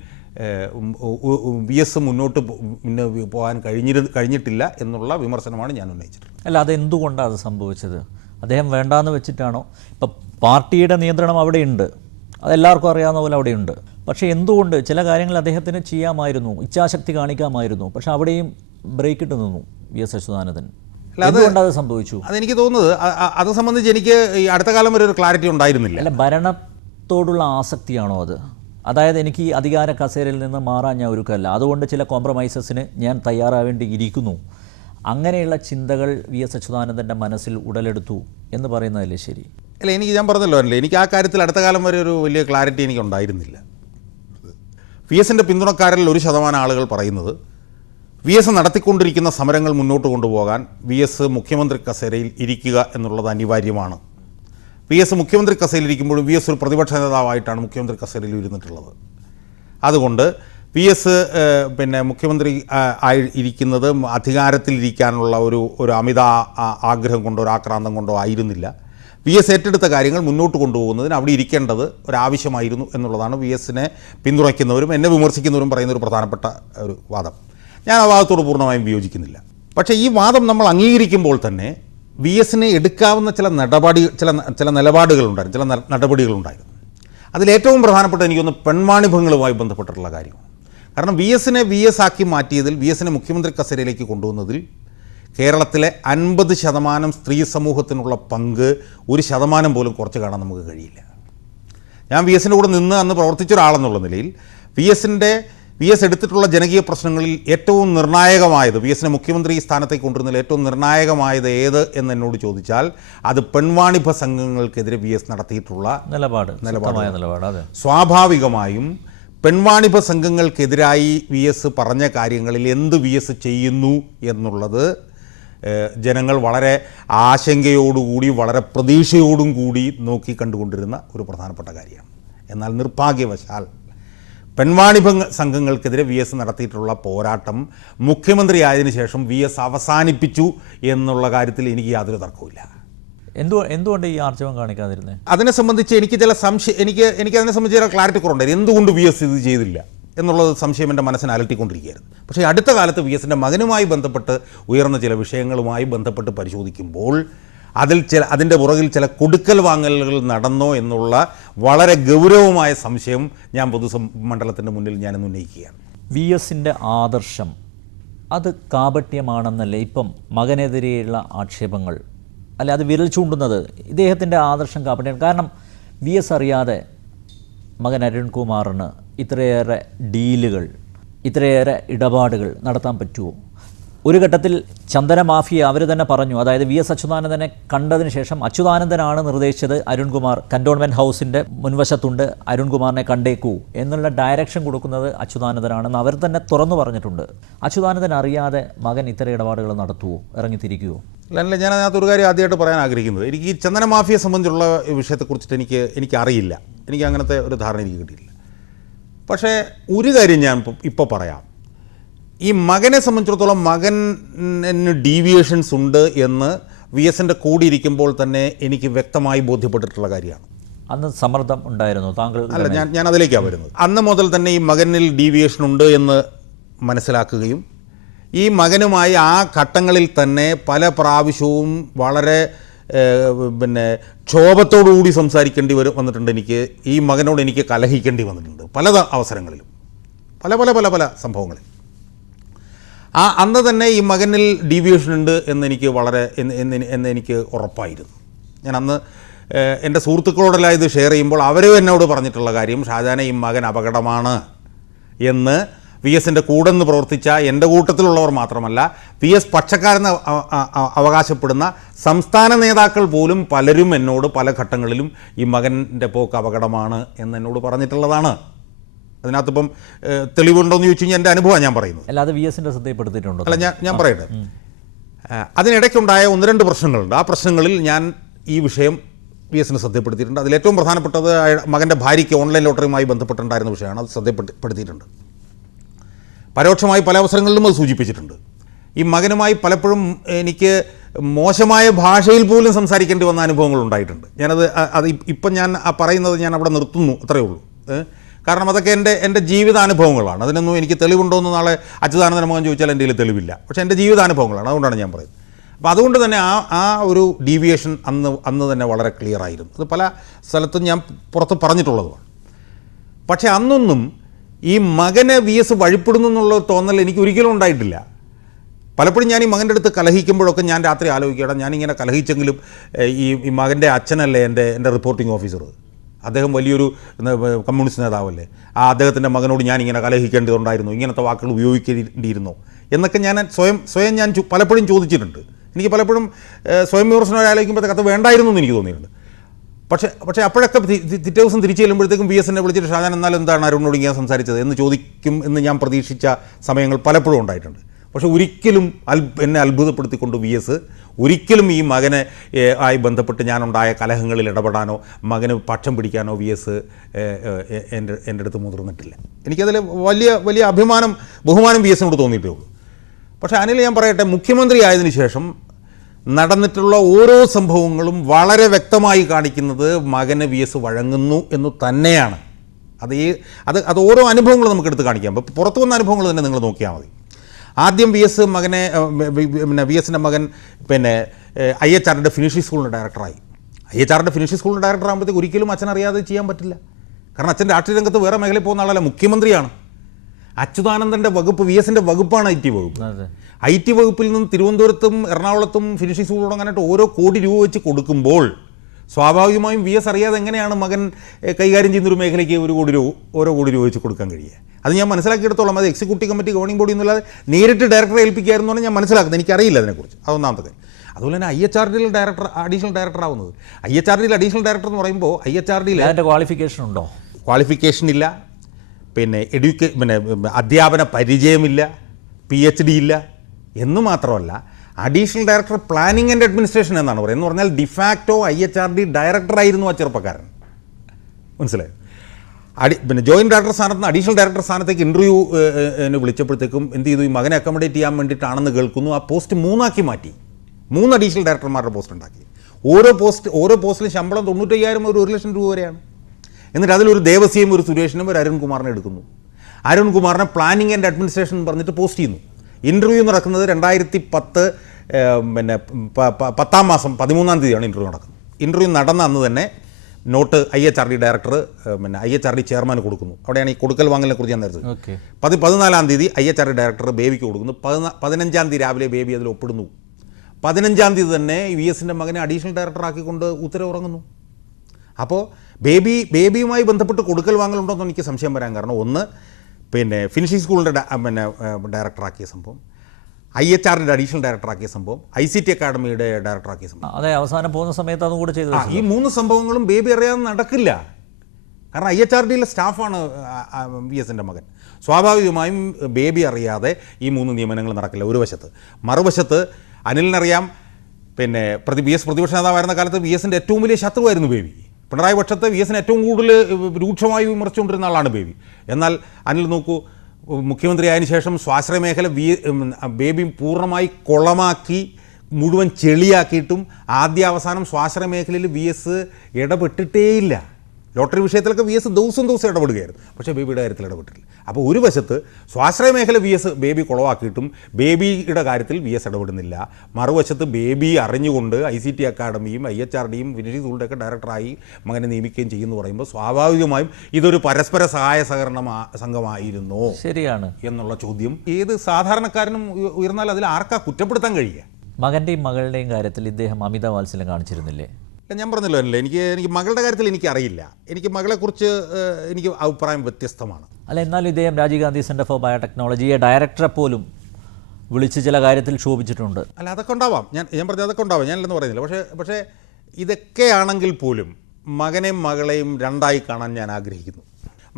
വി എസ് മുന്നോട്ട് പോകാൻ കഴിഞ്ഞിട്ടില്ല എന്നുള്ള വിമർശനമാണ് ഞാൻ ഉന്നയിച്ചിട്ടുള്ളത്. അല്ല, അതെന്തുകൊണ്ടാണ് അത് സംഭവിച്ചത്? അദ്ദേഹം വേണ്ടാന്ന് വെച്ചിട്ടാണോ? ഇപ്പം പാർട്ടിയുടെ നിയന്ത്രണം അവിടെയുണ്ട്, അതെല്ലാവർക്കും അറിയാവുന്ന പോലെ അവിടെയുണ്ട്. പക്ഷേ എന്തുകൊണ്ട് ചില കാര്യങ്ങൾ അദ്ദേഹത്തിന് ചെയ്യാമായിരുന്നു, ഇച്ഛാശക്തി കാണിക്കാമായിരുന്നു, പക്ഷെ അവിടെയും ബ്രേക്ക് ഇട്ട് നിന്നു വി എസ് അച്യുതാനന്ദൻ? എന്തുകൊണ്ട് അത് സംഭവിച്ചു? അതെനിക്ക് തോന്നുന്നത് അത് സംബന്ധിച്ച് എനിക്ക് ഈ അടുത്ത കാലം വരെ ഒരു ക്ലാരിറ്റി ഉണ്ടായിരുന്നില്ല. അല്ല, ഭരണത്തോടുള്ള ആസക്തിയാണോ അത്? അതായത് എനിക്ക് ഈ അധികാര കസേരയിൽ നിന്ന് മാറാൻ ഞാൻ ഒരുക്കല്ല, അതുകൊണ്ട് ചില കോംപ്രമൈസസിന് ഞാൻ തയ്യാറാവേണ്ടിയിരിക്കുന്നു, അങ്ങനെയുള്ള ചിന്തകൾ വി എസ് അച്യുതാനന്ദൻ്റെ മനസ്സിൽ ഉടലെടുത്തു എന്ന് പറയുന്നതല്ലേ ശരി? അല്ല, ഞാൻ പറഞ്ഞല്ലോ അല്ലേ, എനിക്ക് ആ കാര്യത്തിൽ അടുത്ത കാലം വരെ ഒരു വലിയ ക്ലാരിറ്റി എനിക്ക് ഉണ്ടായിരുന്നില്ല. വി എസിൻ്റെ പിന്തുണക്കാരിൽ 1% ആളുകൾ പറയുന്നത് വി എസ് നടത്തിക്കൊണ്ടിരിക്കുന്ന സമരങ്ങൾ മുന്നോട്ട് കൊണ്ടുപോകാൻ വി എസ് മുഖ്യമന്ത്രി കസേരയിൽ ഇരിക്കുക എന്നുള്ളത് അനിവാര്യമാണ്. വി എസ് മുഖ്യമന്ത്രി കസേരയിൽ ഇരിക്കുമ്പോഴും വി എസ് ഒരു പ്രതിപക്ഷ നേതാവായിട്ടാണ് മുഖ്യമന്ത്രി കസേരയിൽ ഇരുന്നിട്ടുള്ളത്. അതുകൊണ്ട് വി എസ് മുഖ്യമന്ത്രി ഇരിക്കുന്നത് അധികാരത്തിലിരിക്കാനുള്ള ഒരു അമിത ആഗ്രഹം കൊണ്ടോ ഒരു ആക്രാന്തം കൊണ്ടോ ആയിരുന്നില്ല. വി എസ് ഏറ്റെടുത്ത കാര്യങ്ങൾ മുന്നോട്ട് കൊണ്ടുപോകുന്നതിന് അവിടെ ഇരിക്കേണ്ടത് ഒരാവശ്യമായിരുന്നു എന്നുള്ളതാണ് വി എസിനെ പിന്തുണയ്ക്കുന്നവരും എന്നെ വിമർശിക്കുന്നവരും പറയുന്ന ഒരു പ്രധാനപ്പെട്ട ഒരു വാദം. ഞാൻ ആ വാദത്തോട് പൂർണ്ണമായും വിയോജിക്കുന്നില്ല. പക്ഷേ ഈ വാദം നമ്മൾ അംഗീകരിക്കുമ്പോൾ തന്നെ വി എസിനെ എടുക്കാവുന്ന ചില നിലപാടുകളുണ്ടായിരുന്നു, ചില നടപടികളുണ്ടായിരുന്നു. അതിലേറ്റവും പ്രധാനപ്പെട്ട എനിക്കൊന്ന് പെൺവാണിഭങ്ങളുമായി ബന്ധപ്പെട്ടിട്ടുള്ള കാര്യമാണ്. കാരണം വി എസ് ആക്കി മാറ്റിയതിൽ, വി എസിനെ മുഖ്യമന്ത്രി കസേരയിലേക്ക് കൊണ്ടുവന്നതിൽ കേരളത്തിലെ 50% സ്ത്രീ സമൂഹത്തിനുള്ള പങ്ക് 1% പോലും കുറച്ച് കാണാൻ നമുക്ക് കഴിയില്ല. ഞാൻ വി എസിൻ്റെ കൂടെ നിന്ന് അന്ന് പ്രവർത്തിച്ച ഒരാളെന്നുള്ള നിലയിൽ വി എസ് എടുത്തിട്ടുള്ള ജനകീയ പ്രശ്നങ്ങളിൽ ഏറ്റവും നിർണായകമായത്, വി എസിനെ മുഖ്യമന്ത്രി സ്ഥാനത്തേക്ക് കൊണ്ടുവരുന്നതിൽ ഏറ്റവും നിർണായകമായത് ഏത് എന്ന് എന്നോട് ചോദിച്ചാൽ അത് പെൺവാണിഭ സംഘങ്ങൾക്കെതിരെ വി എസ് നടത്തിയിട്ടുള്ള നിലപാട്. സ്വാഭാവികമായും പെൺവാണിഭ സംഘങ്ങൾക്കെതിരായി വി എസ് പറഞ്ഞ കാര്യങ്ങളിൽ എന്ത് വി എസ് ചെയ്യുന്നു എന്നുള്ളത് ജനങ്ങൾ വളരെ ആശങ്കയോടുകൂടി വളരെ പ്രതീക്ഷയോടും കൂടി നോക്കി കണ്ടുകൊണ്ടിരുന്ന ഒരു പ്രധാനപ്പെട്ട കാര്യമാണ്. എന്നാൽ നിർഭാഗ്യവശാൽ പെൺവാണിഭ സംഘങ്ങൾക്കെതിരെ വി എസ് നടത്തിയിട്ടുള്ള പോരാട്ടം മുഖ്യമന്ത്രി ആയതിനു ശേഷം വി എസ് അവസാനിപ്പിച്ചു എന്നുള്ള കാര്യത്തിൽ എനിക്ക് യാതൊരു തർക്കവുമില്ല. എന്തുകൊണ്ട് ഈ ആർജവം കാണിക്കാതിരുന്നത്? അതിനെ സംബന്ധിച്ച് എനിക്ക് ചില എനിക്ക് അതിനെ സംബന്ധിച്ച് ചില ക്ലാരിറ്റി കുറവുണ്ടായിരുന്നു. എന്തുകൊണ്ട് വി എസ് ഇത് ചെയ്തില്ല എന്നുള്ളത് സംശയം എൻ്റെ മനസ്സിനെ അലട്ടിക്കൊണ്ടിരിക്കുകയായിരുന്നു. പക്ഷേ അടുത്ത കാലത്ത് വി എസിൻ്റെ മകനുമായി ബന്ധപ്പെട്ട് ഉയർന്ന ചില വിഷയങ്ങളുമായി ബന്ധപ്പെട്ട് പരിശോധിക്കുമ്പോൾ അതിൻ്റെ പുറകിൽ ചില കൊടുക്കൽ വാങ്ങലുകൾ നടന്നോ എന്നുള്ള വളരെ ഗൗരവമായ സംശയം ഞാൻ പൊതുമണ്ഡലത്തിൻ്റെ മുന്നിൽ ഞാനിന്ന് ഉന്നയിക്കുകയാണ്. വി എസിൻ്റെ ആദർശം അത് കാപട്യമാണെന്നല്ലേ ഇപ്പം മകനെതിരെയുള്ള ആക്ഷേപങ്ങൾ? അല്ലെ, അത് വിരൽ ചൂണ്ടുന്നത് ഇദ്ദേഹത്തിൻ്റെ ആദർശം കാപട്യം? കാരണം വി എസ് അറിയാതെ മകൻ അരുൺകുമാറിന് ഇത്രയേറെ ഡീലുകൾ, ഇത്രയേറെ ഇടപാടുകൾ നടത്താൻ പറ്റുമോ? ഒരു ഘട്ടത്തിൽ ചന്ദന മാഫിയ അവർ തന്നെ പറഞ്ഞു, അതായത് വി എസ് അച്യുതാനന്ദനെ കണ്ടതിന് ശേഷം അച്യുതാനന്ദനാണ് നിർദ്ദേശിച്ചത് അരുൺകുമാർ കൻ്റോൺമെൻറ്റ് ഹൗസിൻ്റെ മുൻവശത്തുണ്ട്, അരുൺകുമാറിനെ കണ്ടേക്കൂ എന്നുള്ള ഡയറക്ഷൻ കൊടുക്കുന്നത് അച്യുതാനന്ദനാണെന്ന് അവർ തന്നെ തുറന്നു പറഞ്ഞിട്ടുണ്ട്. അച്യുതാനന്ദൻ അറിയാതെ മകൻ ഇത്തരം ഇടപാടുകൾ നടത്തുമോ, ഇറങ്ങിത്തിരിക്കുമോ? അല്ല, ഞാൻ അതിനകത്ത് ഒരു കാര്യം ആദ്യമായിട്ട് പറയാൻ ആഗ്രഹിക്കുന്നത്, എനിക്ക് ഈ ചന്ദന മാഫിയെ സംബന്ധിച്ചുള്ള വിഷയത്തെക്കുറിച്ചിട്ട് എനിക്കറിയില്ല, എനിക്ക് അങ്ങനത്തെ ഒരു ധാരണ എനിക്ക് കിട്ടിയില്ല. പക്ഷേ ഒരു കാര്യം ഞാൻ ഇപ്പോൾ പറയാം. ഈ മകനെ സംബന്ധിച്ചിടത്തോളം മകന് ഡീവിയേഷൻസ് ഉണ്ട് എന്ന് വി എസിൻ്റെ കൂടെ ഇരിക്കുമ്പോൾ തന്നെ എനിക്ക് വ്യക്തമായി ബോധ്യപ്പെട്ടിട്ടുള്ള കാര്യമാണ്. അന്ന് സമ്മർദ്ദം ഉണ്ടായിരുന്നു താങ്കൾ? അല്ല, ഞാൻ അതിലേക്കാണ് വരുന്നത്. അന്ന് മുതൽ തന്നെ ഈ മകനിൽ ഡീവിയേഷൻ ഉണ്ട് എന്ന് മനസ്സിലാക്കുകയും ഈ മകനുമായി ആ ഘട്ടങ്ങളിൽ തന്നെ പല പ്രാവശ്യവും വളരെ ക്ഷോഭത്തോടുകൂടി സംസാരിക്കേണ്ടി വന്നിട്ടുണ്ട്. ഈ മകനോട് എനിക്ക് കലഹിക്കേണ്ടി വന്നിട്ടുണ്ട് പല അവസരങ്ങളിലും, പല പല പല പല സംഭവങ്ങളിൽ. അന്ന് തന്നെ ഈ മകനിൽ ഡീവിയേഷൻ ഉണ്ട് എന്നെനിക്ക് ഉറപ്പായിരുന്നു. ഞാൻ അന്ന് എൻ്റെ സുഹൃത്തുക്കളോടെല്ലാം ഇത് ഷെയർ ചെയ്യുമ്പോൾ അവരും എന്നോട് പറഞ്ഞിട്ടുള്ള കാര്യം, ഷാജാനെ ഈ മകൻ അപകടമാണ് എന്ന് വി എസിൻ്റെ കൂടെ നിന്ന് പ്രവർത്തിച്ച എൻ്റെ കൂട്ടത്തിലുള്ളവർ മാത്രമല്ല, വി എസ് പക്ഷക്കാരെന്ന് അവകാശപ്പെടുന്ന സംസ്ഥാന നേതാക്കൾ പോലും പലരും എന്നോട് പല ഘട്ടങ്ങളിലും ഈ മകൻ്റെ പോക്ക് അപകടമാണ് എന്നോട് പറഞ്ഞിട്ടുള്ളതാണ്. അതിനകത്തിപ്പം തെളിവുണ്ടോയെന്ന് ചോദിച്ചു കഴിഞ്ഞാൽ എൻ്റെ അനുഭവമാണ് ഞാൻ പറയുന്നത്. അല്ലാതെ വി എസിൻ്റെ ശ്രദ്ധയിൽപ്പെടുത്തിയിട്ടുണ്ടോ? അല്ല, ഞാൻ പറയട്ടെ. അതിനിടയ്ക്കുണ്ടായ 1-2 പ്രശ്നങ്ങളുണ്ട്. ആ പ്രശ്നങ്ങളിൽ ഞാൻ ഈ വിഷയം വി എസിന് ശ്രദ്ധപ്പെടുത്തിയിട്ടുണ്ട്. അതിലേറ്റവും പ്രധാനപ്പെട്ടത് മകൻ്റെ ഭാര്യയ്ക്ക് ഓൺലൈൻ ലോട്ടറിയുമായി ബന്ധപ്പെട്ടുണ്ടായിരുന്ന വിഷയമാണ്. അത് ശ്രദ്ധപ്പെടുത്തിയിട്ടുണ്ട്. പരോക്ഷമായി പല അവസരങ്ങളിലും അത് സൂചിപ്പിച്ചിട്ടുണ്ട്. ഈ മകനുമായി പലപ്പോഴും എനിക്ക് മോശമായ ഭാഷയിൽ പോലും സംസാരിക്കേണ്ടി വന്ന അനുഭവങ്ങൾ ഉണ്ടായിട്ടുണ്ട്. ഇപ്പം ഞാൻ പറയുന്നത് ഞാൻ അവിടെ നിർത്തുന്നു, അത്രയേ ഉള്ളൂ. കാരണം അതൊക്കെ എൻ്റെ ജീവിതാനുഭവങ്ങളാണ്. അതിനൊന്നും എനിക്ക് തെളിവുണ്ടോയെന്ന് നാളെ അച്യുതാനന്ദൻ മകൻ ചോദിച്ചാൽ എൻ്റെ കയ്യിൽ തെളിവില്ല. പക്ഷേ എൻ്റെ ജീവിതാനുഭവങ്ങളാണ്, അതുകൊണ്ടാണ് ഞാൻ പറയുന്നത്. അപ്പോൾ അതുകൊണ്ട് തന്നെ ആ ഒരു ഡീവിയേഷൻ അന്ന് തന്നെ വളരെ ക്ലിയർ ആയിരുന്നു. അത് പല സ്ഥലത്തും ഞാൻ പുറത്ത് പറഞ്ഞിട്ടുള്ളതുമാണ്. പക്ഷേ അന്നൊന്നും ഈ മകനെ വി എസ് വഴിപ്പെടുന്നു എന്നുള്ള തോന്നൽ എനിക്ക് ഒരിക്കലും ഉണ്ടായിട്ടില്ല. പലപ്പോഴും ഞാൻ ഈ മകൻ്റെ അടുത്ത് കലഹിക്കുമ്പോഴൊക്കെ ഞാൻ രാത്രി ആലോചിക്കണം, ഞാനിങ്ങനെ കലഹിച്ചെങ്കിലും ഈ മകൻ്റെ അച്ഛനല്ലേ എൻ്റെ റിപ്പോർട്ടിംഗ് ഓഫീസർ, അദ്ദേഹം വലിയൊരു കമ്മ്യൂണിസ്റ്റ് നേതാവല്ലേ, അദ്ദേഹത്തിൻ്റെ മകനോട് ഞാനിങ്ങനെ കലഹിക്കേണ്ടതുണ്ടായിരുന്നു, ഇങ്ങനത്തെ വാക്കുകൾ ഉപയോഗിക്കേണ്ടിയിരുന്നോ എന്നൊക്കെ ഞാൻ സ്വയം ഞാൻ പലപ്പോഴും ചോദിച്ചിട്ടുണ്ട്. എനിക്ക് പലപ്പോഴും സ്വയം വിമർശനം ആലോചിക്കുമ്പോഴത്തെ കഥ വേണ്ടായിരുന്നു എന്ന് എനിക്ക് തോന്നിയിട്ടുണ്ട്. പക്ഷേ അപ്പോഴൊക്കെ പിറ്റേ ദിവസം തിരിച്ചു ചെല്ലുമ്പോഴത്തേക്കും വി എസിനെ വിളിച്ചിട്ട് ഷാജാൻ എന്നാൽ എന്താണ് അരുണിനോട് ഇങ്ങനെ സംസാരിച്ചത് എന്ന് ചോദിക്കും എന്ന് ഞാൻ പ്രതീക്ഷിച്ച സമയങ്ങൾ പലപ്പോഴും ഉണ്ടായിട്ടുണ്ട്. പക്ഷേ ഒരിക്കലും എന്നെ അത്ഭുതപ്പെടുത്തിക്കൊണ്ട് വി എസ് ഒരിക്കലും ഈ മകനെ ആയി ബന്ധപ്പെട്ട് ഞാനുണ്ടായ കലഹങ്ങളിൽ ഇടപെടാനോ മകന് പക്ഷം പിടിക്കാനോ വി എസ് എൻ്റെ അടുത്ത് മുതിർന്നിട്ടില്ല. എനിക്കതിൽ വലിയ ബഹുമാനം വി എസിനോട് തോന്നിയിട്ടേ ഉള്ളൂ. പക്ഷേ അനിൽ, ഞാൻ പറയട്ടെ, മുഖ്യമന്ത്രി ആയതിനു ശേഷം നടന്നിട്ടുള്ള ഓരോ സംഭവങ്ങളും വളരെ വ്യക്തമായി കാണിക്കുന്നത് മകന് വി എസ് വഴങ്ങുന്നു എന്ന് തന്നെയാണ്. അത് ഓരോ അനുഭവങ്ങളും നമുക്ക് എടുത്ത് കാണിക്കാം. അപ്പോൾ പുറത്തു വന്ന അനുഭവങ്ങൾ തന്നെ നിങ്ങൾ നോക്കിയാൽ മതി. ആദ്യം വി എസിൻ്റെ മകൻ IHRൻ്റെ ഫിനിഷിംഗ് സ്കൂളിൻ്റെ ഡയറക്ടറായി. IHRൻ്റെ ഫിനിഷിംഗ് സ്കൂളിൻ്റെ ഡയറക്ടർ ആകുമ്പോഴത്തേക്ക് ഒരിക്കലും അച്ഛൻ അറിയാതെ ചെയ്യാൻ പറ്റില്ല. കാരണം അച്ഛൻ രാഷ്ട്രീയ രംഗത്ത് വേറെ മേഖലയിൽ പോകുന്ന ആളല്ല, മുഖ്യമന്ത്രിയാണ്. അച്യുതാനന്ദൻ്റെ വകുപ്പ് VSൻ്റെ വകുപ്പാണ് IT വകുപ്പ്. അതെ. IT വകുപ്പിൽ നിന്ന് തിരുവനന്തപുരത്തും എറണാകുളത്തും ഫിനിഷിംഗ് സ്കൂൾ തുടങ്ങാനായിട്ട് ഓരോ കോടി രൂപ വെച്ച് കൊടുക്കുമ്പോൾ സ്വാഭാവികമായും VS അറിയാതെ എങ്ങനെയാണ് മകൻ കൈകാര്യം ചെയ്യുന്നൊരു മേഖലയ്ക്ക് ഓരോ കോടി രൂപ വെച്ച് കൊടുക്കാൻ കഴിയുക? അത് ഞാൻ മനസ്സിലാക്കിയെടുത്തോളം അത് എക്സിക്യൂട്ടീവ് കമ്മിറ്റി ഗവർണിംഗ് ബോഡി എന്നുള്ളത് നേരിട്ട് ഡയറക്ടറെ ഏൽപ്പിക്കായിരുന്നു എന്ന് ഞാൻ മനസ്സിലാക്കുന്നത്. എനിക്കറിയില്ല അതിനെക്കുറിച്ച്. അതൊന്നാമത്തെ കാര്യം. അതുപോലെ തന്നെ IHRDയിൽ അഡീഷണൽ ഡയറക്ടർ ആവുന്നത്. IHRDയിൽ അഡീഷണൽ ഡയറക്ടർ എന്ന് പറയുമ്പോൾ IHRDയിൽ അതിൻ്റെ ക്വാളിഫിക്കേഷൻ ഉണ്ടോ? ക്വാളിഫിക്കേഷൻ ഇല്ല, പിന്നെ അധ്യാപന പരിചയമില്ല, PhD ഇല്ല എന്ന് മാത്രമല്ല additional director planning and administration എന്നാണ് പറയുന്നത്. എന്ന് പറഞ്ഞാൽ ഡിഫാക്റ്റോ IHRD ഡയറക്ടറായിരുന്നു ആ ചെറുപ്പക്കാരൻ. മനസ്സിലായോ? പിന്നെ ജോയിൻറ്റ് ഡയറക്ടർ സ്ഥാനത്ത് നിന്ന് അഡീഷണൽ ഡയറക്ടർ സ്ഥാനത്തേക്ക് ഇൻ്റർവ്യൂവിന് വിളിച്ചപ്പോഴത്തേക്കും എന്ത് ചെയ്തു? ഈ മകനെ അക്കോമഡേറ്റ് ചെയ്യാൻ വേണ്ടിയിട്ടാണെന്ന് കേൾക്കുന്നു. ആ പോസ്റ്റ് 3 ആക്കി മാറ്റി. 3 അഡീഷണൽ ഡയറക്ടർമാരുടെ പോസ്റ്റ് ഉണ്ടാക്കി. ഓരോ പോസ്റ്റിലും ശമ്പളം 95,000 ഒരു 1 ലക്ഷം രൂപ വരെയാണ്. എന്നിട്ട് അതിലൊരു ദേവസ്യയും ഒരു സുരേഷിനും ഒരു അരുൺകുമാറിനെ എടുക്കുന്നു. അരുൺകുമാറിനെ പ്ലാനിംഗ് ആൻഡ് അഡ്മിനിസ്ട്രേഷൻ എന്ന് പറഞ്ഞിട്ട് പോസ്റ്റ് ചെയ്യുന്നു. ഇൻ്റർവ്യൂ നടക്കുന്നത് 2010 പിന്നെ 10-ാം മാസം 13-ാം തീയതിയാണ് ഇൻ്റർവ്യൂ നടക്കുന്നത്. ഇൻ്റർവ്യൂ നടന്ന അന്ന് തന്നെ നോട്ട് IHRD ഡയറക്ടർ പിന്നെ IHRD ചെയർമാൻ കൊടുക്കുന്നു. അവിടെയാണ് ഈ കൊടുക്കൽ വാങ്ങലിനെ കുറിച്ച് ഞാൻ നേരത്തെ. 14-ാം തീയതി IHRD ഡയറക്ടർ ബേബിക്ക് കൊടുക്കുന്നു. 15-ാം തീയതി രാവിലെ ബേബി അതിൽ ഒപ്പിടുന്നു. 15-ാം തീയതി തന്നെ VSൻ്റെ മകനെ അഡീഷണൽ ഡയറക്ടർ ആക്കിക്കൊണ്ട് ഉത്തരവിറങ്ങുന്നു. അപ്പോൾ ബേബിയുമായി ബന്ധപ്പെട്ട് കൊടുക്കൽ വാങ്ങലുണ്ടോയെന്ന് എനിക്ക് സംശയം വരാൻ കാരണം, ഒന്ന് പിന്നെ ഫിനിഷിംഗ് സ്കൂളിൻ്റെ ഡയറക്ടറാക്കിയ സംഭവം, IHRD അഡീഷണൽ ഡയറക്ടറാക്കിയ സംഭവം, ICT അക്കാഡമിയുടെ ഡയറക്ടറാക്കിയ സംഭവം. അതെ, അവസാനം പോകുന്ന സമയത്ത് അതും കൂടെ ചെയ്തു. ഈ 3 സംഭവങ്ങളും ബേബി അറിയാതെ നടക്കില്ല. കാരണം IHRDയിലെ സ്റ്റാഫാണ് VSൻ്റെ മകൻ. സ്വാഭാവികമായും ബേബി അറിയാതെ ഈ 3 നിയമനങ്ങൾ നടക്കില്ല ഒരു വശത്ത്. മറുവശത്ത് അനിലിനറിയാം, പിന്നെ VS പ്രതിപക്ഷ നേതാവായിരുന്ന കാലത്ത് VSൻ്റെ ഏറ്റവും വലിയ ശത്രുവായിരുന്നു ബേബി. പിണറായി പക്ഷത്ത് VSനെ ഏറ്റവും കൂടുതൽ രൂക്ഷമായി വിമർശിച്ചുകൊണ്ടിരുന്ന ആളാണ് ബേബി. എന്നാൽ അനിൽ നോക്കൂ, മുഖ്യമന്ത്രിയായതിനു ശേഷം സ്വാശ്രയ മേഖല ബേബി പൂർണ്ണമായി കുളമാക്കി മുഴുവൻ ചെളിയാക്കിയിട്ടും ആദ്യാവസാനം സ്വാശ്രയ മേഖലയിൽ VS ഇടപെട്ടിട്ടേയില്ല. ലോട്ടറി വിഷയത്തിലൊക്കെ VS ദിവസം ഇടപെടുകയായിരുന്നു. പക്ഷേ ബേബിയുടെ കാര്യത്തിൽ ഇടപെട്ടില്ല. അപ്പോൾ ഒരു വശത്ത് സ്വാശ്രയ മേഖല ബേബി കുളവാക്കിയിട്ടും ബേബിയുടെ കാര്യത്തിൽ VS ഇടപെടുന്നില്ല. മറുവശത്ത് ബേബി അറിഞ്ഞുകൊണ്ട് ICT അക്കാഡമിയും IHRDയും ഫിനിഷിംഗ് സ്കൂളിൻ്റെയൊക്കെ ഡയറക്ടറായി മകനെ നിയമിക്കുകയും ചെയ്യുമെന്ന് പറയുമ്പോൾ സ്വാഭാവികമായും ഇതൊരു പരസ്പര സഹായ സഹകരണ സംഘമായിരുന്നോ ശരിയാണ് എന്നുള്ള ചോദ്യം ഏത് സാധാരണക്കാരനും ഉയർന്നാൽ അതിൽ ആർക്കാ കുറ്റപ്പെടുത്താൻ കഴിയുക? മകൻ്റെയും മകളുടെയും കാര്യത്തിൽ ഇദ്ദേഹം അമിത വാത്സല്യം കാണിച്ചിരുന്നില്ലേ? ഞാൻ പറഞ്ഞല്ലോ അല്ലേ, എനിക്ക് മകളുടെ കാര്യത്തിൽ എനിക്കറിയില്ല. എനിക്ക് മകളെക്കുറിച്ച് എനിക്ക് അഭിപ്രായം വ്യത്യസ്തമാണ്. അല്ല, എന്നാലും ഇദ്ദേഹം രാജീവ് ഗാന്ധി സെൻറ്റർ ഫോർ ബയോടെക്നോളജിയെ ഡയറക്ടറെ പോലും വിളിച്ച് ചില കാര്യത്തിൽ ശോഭിച്ചിട്ടുണ്ട്. അല്ല, അതൊക്കെ ഉണ്ടാവാം. ഞാൻ പറഞ്ഞത് അതൊക്കെ ഉണ്ടാവാം, ഞാനില്ലെന്ന് പറയുന്നില്ല. പക്ഷേ ഇതൊക്കെയാണെങ്കിൽ പോലും മകനെയും മകളെയും രണ്ടായി കാണാൻ ഞാൻ ആഗ്രഹിക്കുന്നു.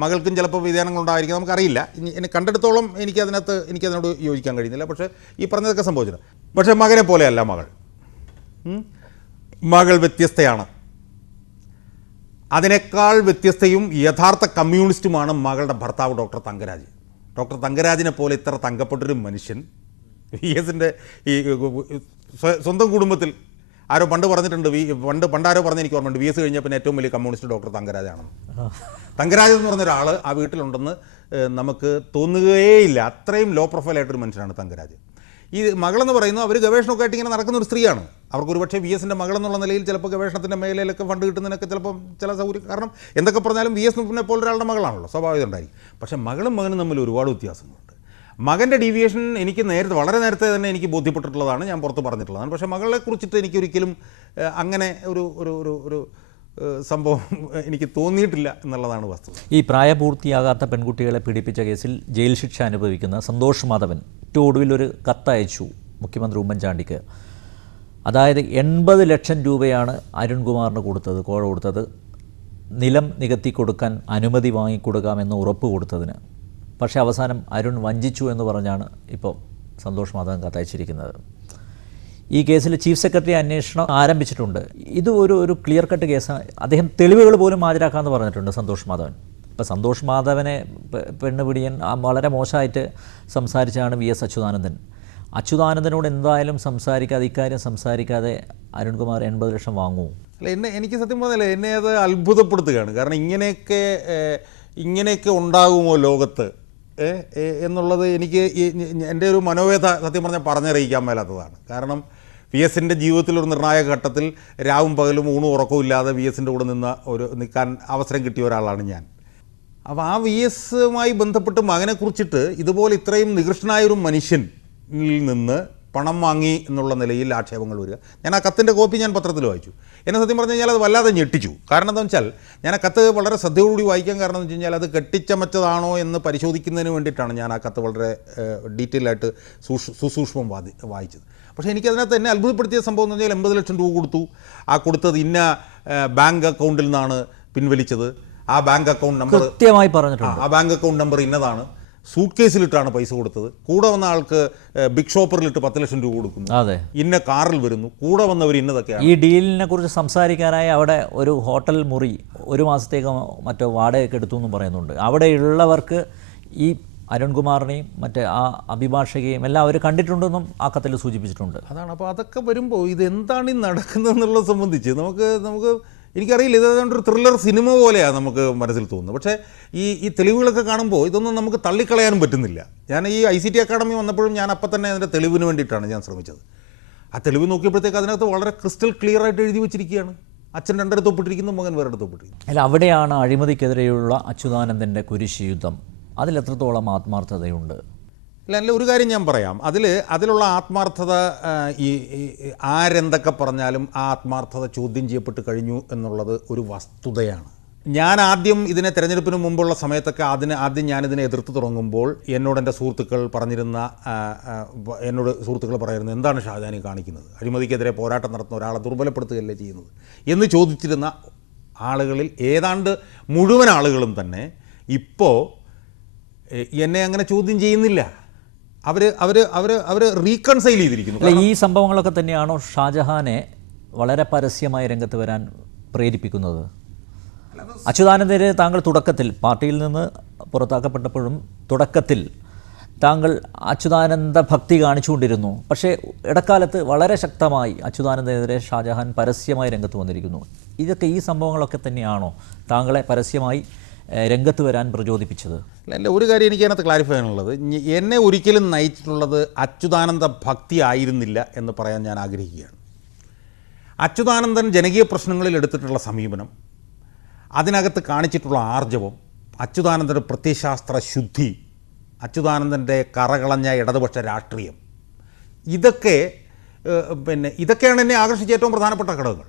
മകൾക്കും ചിലപ്പോൾ വ്യതിയാനങ്ങൾ ഉണ്ടായിരിക്കും, നമുക്കറിയില്ല. എന്നെ കണ്ടെടുത്തോളം എനിക്കതിനോട് യോജിക്കാൻ കഴിയുന്നില്ല. പക്ഷേ ഈ പറഞ്ഞതൊക്കെ സംഭവിച്ചിട്ടുണ്ട്. പക്ഷേ മകനെ പോലെയല്ല മകൾ വ്യത്യസ്തയാണ്. അതിനേക്കാൾ വ്യത്യസ്തയും യഥാർത്ഥ കമ്മ്യൂണിസ്റ്റുമാണ് മകളുടെ ഭർത്താവ് ഡോക്ടർ തങ്കരാജ്. ഡോക്ടർ തങ്കരാജിനെ പോലെ ഇത്ര തങ്കപ്പെട്ടൊരു മനുഷ്യൻ VSൻ്റെ ഈ സ്വന്തം കുടുംബത്തിൽ ആരോ പണ്ട് പറഞ്ഞിട്ടുണ്ട്, പണ്ടാരോ പറഞ്ഞ് എനിക്ക് ഓർമ്മയുണ്ട്, VS കഴിഞ്ഞാൽ പിന്നെ ഏറ്റവും വലിയ കമ്മ്യൂണിസ്റ്റ് ഡോക്ടർ തങ്കരാജാണെന്ന്. തങ്കരാജ് എന്ന് പറഞ്ഞ ഒരാൾ ആ വീട്ടിലുണ്ടെന്ന് നമുക്ക് തോന്നുകയേയില്ല. അത്രയും ലോ പ്രൊഫൈലായിട്ടൊരു മനുഷ്യനാണ് തങ്കരാജ്. ഈ മകളെന്ന് പറയുന്നത് അവർ ഗവേഷണമൊക്കെ ആയിട്ട് ഇങ്ങനെ നടക്കുന്ന ഒരു സ്ത്രീയാണ്. അവർക്ക് ഒരുപക്ഷെ VSൻ്റെ മകളെന്നുള്ള നിലയിൽ ചിലപ്പോൾ ഗവേഷണത്തിൻ്റെ മേഖലയിലൊക്കെ ഫണ്ട് കിട്ടുന്നതിനൊക്കെ ചിലപ്പം ചില സൗകര്യം, കാരണം എന്തൊക്കെ പറഞ്ഞാലും VSനെ പോലെ ഒരാളുടെ മകളാണല്ലോ, സ്വാഭാവികം ഉണ്ടായിരിക്കും. പക്ഷേ മകളും മകനും തമ്മിൽ ഒരുപാട് വ്യത്യാസങ്ങളുണ്ട്. മകൻ്റെ ഡീവിയേഷൻ എനിക്ക് വളരെ നേരത്തെ തന്നെ എനിക്ക് ബോധ്യപ്പെട്ടിട്ടുള്ളതാണ്, ഞാൻ പുറത്ത് പറഞ്ഞിട്ടുള്ളതാണ്. പക്ഷേ മകളെ കുറിച്ചിട്ട് എനിക്കൊരിക്കലും അങ്ങനെ ഒരു സംഭവം എനിക്ക് തോന്നിയിട്ടില്ല എന്നുള്ളതാണ് വസ്തുത. ഈ പ്രായപൂർത്തിയാകാത്ത പെൺകുട്ടികളെ പീഡിപ്പിച്ച കേസിൽ ജയിൽ ശിക്ഷ അനുഭവിക്കുന്ന സന്തോഷ് മാധവൻ ഏറ്റവും ഒടുവിൽ ഒരു കത്തയച്ചു മുഖ്യമന്ത്രി ഉമ്മൻചാണ്ടിക്ക്. അതായത് 80 ലക്ഷം രൂപയാണ് അരുൺകുമാറിന് കോഴ കൊടുത്തത്, നിലം നികത്തി കൊടുക്കാൻ അനുമതി വാങ്ങിക്കൊടുക്കാമെന്ന് ഉറപ്പ് കൊടുത്തതിന്. പക്ഷേ അവസാനം അരുൺ വഞ്ചിച്ചു എന്ന് പറഞ്ഞാണ് ഇപ്പോൾ സന്തോഷ് മാധവൻ കത്തയച്ചിരിക്കുന്നത്. ഈ കേസിൽ ചീഫ് സെക്രട്ടറി അന്വേഷണം ആരംഭിച്ചിട്ടുണ്ട്. ഇത് ഒരു ക്ലിയർ കട്ട് കേസാണ്. അദ്ദേഹം തെളിവുകൾ പോലും ഹാജരാക്കാമെന്ന് പറഞ്ഞിട്ടുണ്ട് സന്തോഷ് മാധവൻ. ഇപ്പോൾ സന്തോഷ് മാധവനെ പെണ്ണുപിടിയൻ വളരെ മോശമായിട്ട് സംസാരിച്ചാണ് VS അച്യുതാനന്ദനോട് എന്തായാലും ഇക്കാര്യം സംസാരിക്കാതെ അരുൺകുമാർ 80 ലക്ഷം വാങ്ങുമോ? അല്ല, എനിക്ക് സത്യം പറഞ്ഞാൽ എന്നെ അത് അത്ഭുതപ്പെടുത്തുകയാണ്. കാരണം ഇങ്ങനെയൊക്കെ ഉണ്ടാകുമോ ലോകത്ത് എന്നുള്ളത് എനിക്ക് എൻ്റെ ഒരു മനോവേദ സത്യം പറഞ്ഞാൽ പറഞ്ഞറിയിക്കാൻ മേലാത്തതാണ്. കാരണം VSൻ്റെ ജീവിതത്തിൽ ഒരു നിർണായക ഘട്ടത്തിൽ രാവും പകലും ഊണും ഉറക്കവും ഇല്ലാതെ VSൻ്റെ കൂടെ നിൽക്കാൻ അവസരം കിട്ടിയ ഒരാളാണ് ഞാൻ. അപ്പോൾ ആ വി എസുമായി ബന്ധപ്പെട്ട് മകനെക്കുറിച്ചിട്ട് ഇതുപോലെ ഇത്രയും നികൃഷ്ടനായൊരു മനുഷ്യനിൽ നിന്ന് പണം വാങ്ങി എന്നുള്ള നിലയിൽ ആക്ഷേപങ്ങൾ വരിക. ഞാൻ ആ കത്തിൻ്റെ കോപ്പി ഞാൻ പത്രത്തിൽ വായിച്ചു. എന്നെ സത്യം പറഞ്ഞു കഴിഞ്ഞാൽ അത് വല്ലാതെ ഞെട്ടിച്ചു. കാരണം എന്താണെന്ന് വെച്ചാൽ ഞാൻ ആ കത്ത് വളരെ ശ്രദ്ധയോടുകൂടി വായിക്കാൻ കാരണം എന്ന് വെച്ച് കഴിഞ്ഞാൽ അത് കെട്ടിച്ചമച്ചതാണോ എന്ന് പരിശോധിക്കുന്നതിന് വേണ്ടിയിട്ടാണ് ഞാൻ ആ കത്ത് വളരെ ഡീറ്റെയിൽ ആയിട്ട് സുസൂക്ഷ്മം വായിച്ചത്. പക്ഷേ എനിക്കതിനകത്ത് എന്നെ അത്ഭുതപ്പെടുത്തിയ സംഭവം എന്ന് പറഞ്ഞാൽ 80 ലക്ഷം രൂപ കൊടുത്തു. ആ കൊടുത്തത് ഇന്ന ബാങ്ക് അക്കൗണ്ടിൽ നിന്നാണ് പിൻവലിച്ചത്. ആ ബാങ്ക് അക്കൗണ്ട് നമ്പർ കൃത്യമായി പറഞ്ഞിട്ടുണ്ട്. ആ ബാങ്ക് അക്കൗണ്ട് നമ്പർ ഇന്നതാണ്. സൂട്ട് കേസിലിട്ടാണ് പൈസ കൊടുത്തത്. കൂടെ വന്ന ആൾക്ക് ബിഗ് ഷോപ്പറിലിട്ട് 10 ലക്ഷം രൂപ കൊടുക്കുന്നു. അതെ, ഇന്ന കാറിൽ വരുന്നു. കൂടെ വന്നവർ ഇന്നതൊക്കെയാണ്. ഈ ഡീലിനെ കുറിച്ച് സംസാരിക്കാനായി അവിടെ ഒരു ഹോട്ടൽ മുറി 1 മാസത്തേക്ക് മറ്റോ വാടകയ്ക്ക് എടുത്തു എന്നും പറയുന്നുണ്ട്. അവിടെയുള്ളവർക്ക് ഈ അരുൺകുമാറിനെയും മറ്റേ ആ അഭിഭാഷകയും എല്ലാം അവർ കണ്ടിട്ടുണ്ടെന്നും ആ കത്തിൽ സൂചിപ്പിച്ചിട്ടുണ്ട്. അതാണ്. അപ്പോൾ അതൊക്കെ വരുമ്പോൾ ഇതെന്താണ് ഈ നടക്കുന്നതെന്നുള്ളത് സംബന്ധിച്ച് നമുക്ക് എനിക്കറിയില്ല. ഇതൊരു ത്രില്ലർ സിനിമ പോലെയാണ് നമുക്ക് മനസ്സിൽ തോന്നുന്നത്. പക്ഷേ ഈ തെളിവുകളൊക്കെ കാണുമ്പോൾ ഇതൊന്നും നമുക്ക് തള്ളിക്കളയാനും പറ്റുന്നില്ല. ഞാൻ ഈ ICT അക്കാഡമി വന്നപ്പോഴും ഞാൻ അപ്പം തന്നെ അതിൻ്റെ തെളിവിന് വേണ്ടിയിട്ടാണ് ഞാൻ ശ്രമിച്ചത്. ആ തെളിവ് നോക്കിയപ്പോഴത്തേക്ക് അതിനകത്ത് വളരെ ക്രിസ്റ്റൽ ക്ലിയർ ആയിട്ട് എഴുതി വെച്ചിരിക്കുകയാണ്. അച്ഛൻ രണ്ടിടത്ത് ഒപ്പിട്ടിരിക്കുന്നു, മകൻ വേറെടുത്ത് ഒപ്പിട്ടിരിക്കുന്നു. അല്ല, അവിടെയാണ് അഴിമതിക്കെതിരെയുള്ള അച്യുതാനന്ദൻ്റെ കുരിശ് യുദ്ധം. അതിലെത്രത്തോളം ആത്മാർത്ഥതയുണ്ട്? അല്ല, ഒരു കാര്യം ഞാൻ പറയാം. അതിലുള്ള ആത്മാർത്ഥത ആരെന്തൊക്കെ പറഞ്ഞാലും ആ ആത്മാർത്ഥത ചോദ്യം ചെയ്യപ്പെട്ട് കഴിഞ്ഞു എന്നുള്ളത് ഒരു വസ്തുതയാണ്. ഞാൻ ആദ്യം ഇതിനെ തിരഞ്ഞെടുപ്പിന് മുമ്പുള്ള സമയത്തൊക്കെ ആദ്യം ഞാനിതിനെ എതിർത്ത് തുടങ്ങുമ്പോൾ എന്നോട് സുഹൃത്തുക്കൾ പറയുന്നത് എന്താണ് ഷാജഹാനി കാണിക്കുന്നത്? അഴിമതിക്കെതിരെ പോരാട്ടം നടത്തുന്ന ഒരാളെ ദുർബലപ്പെടുത്തുകയല്ലേ ചെയ്യുന്നത് എന്ന് ചോദിച്ചിരുന്ന ആളുകളിൽ ഏതാണ്ട് മുഴുവൻ ആളുകളും തന്നെ ഇപ്പോൾ എന്നെ അങ്ങനെ ചോദ്യം ചെയ്യുന്നില്ല. അവർ റീകൺസൈൽ ചെയ്തിരിക്കുന്നു. ഈ സംഭവങ്ങളൊക്കെ തന്നെയാണോ ഷാജഹാനെ വളരെ പരസ്യമായി രംഗത്ത് വരാൻ പ്രേരിപ്പിക്കുന്നത്? അച്യുതാനന്ദനെ താങ്കൾ തുടക്കത്തിൽ പാർട്ടിയിൽ നിന്ന് പുറത്താക്കപ്പെട്ടപ്പോഴും തുടക്കത്തിൽ താങ്കൾ അച്യുതാനന്ദ ഭക്തി കാണിച്ചുകൊണ്ടിരുന്നു. പക്ഷേ ഇടക്കാലത്ത് വളരെ ശക്തമായി അച്യുതാനന്ദനെതിരെ ഷാജഹാൻ പരസ്യമായി രംഗത്ത് വന്നിരിക്കുന്നു. ഇതൊക്കെ ഈ സംഭവങ്ങളൊക്കെ തന്നെയാണോ താങ്കളെ പരസ്യമായി രംഗത്ത് വരാൻ പ്രചോദിപ്പിച്ചത്? അല്ല, ഒരു കാര്യം എനിക്ക് അതിനകത്ത് ക്ലാരിഫൈ ചെയ്യാനുള്ളത്, എന്നെ ഒരിക്കലും നയിച്ചിട്ടുള്ളത് അച്യുതാനന്ദ ഭക്തി ആയിരുന്നില്ല എന്ന് പറയാൻ ഞാൻ ആഗ്രഹിക്കുകയാണ്. അച്യുതാനന്ദൻ ജനകീയ പ്രശ്നങ്ങളിൽ എടുത്തിട്ടുള്ള സമീപനം, അതിനകത്ത് കാണിച്ചിട്ടുള്ള ആർജവം, അച്യുതാനന്ദൻ്റെ പ്രത്യയശാസ്ത്ര ശുദ്ധി, അച്യുതാനന്ദൻ്റെ കറകളഞ്ഞ ഇടതുപക്ഷ രാഷ്ട്രീയം, ഇതൊക്കെയാണ് എന്നെ ആകർഷിച്ച ഏറ്റവും പ്രധാനപ്പെട്ട ഘടകങ്ങൾ.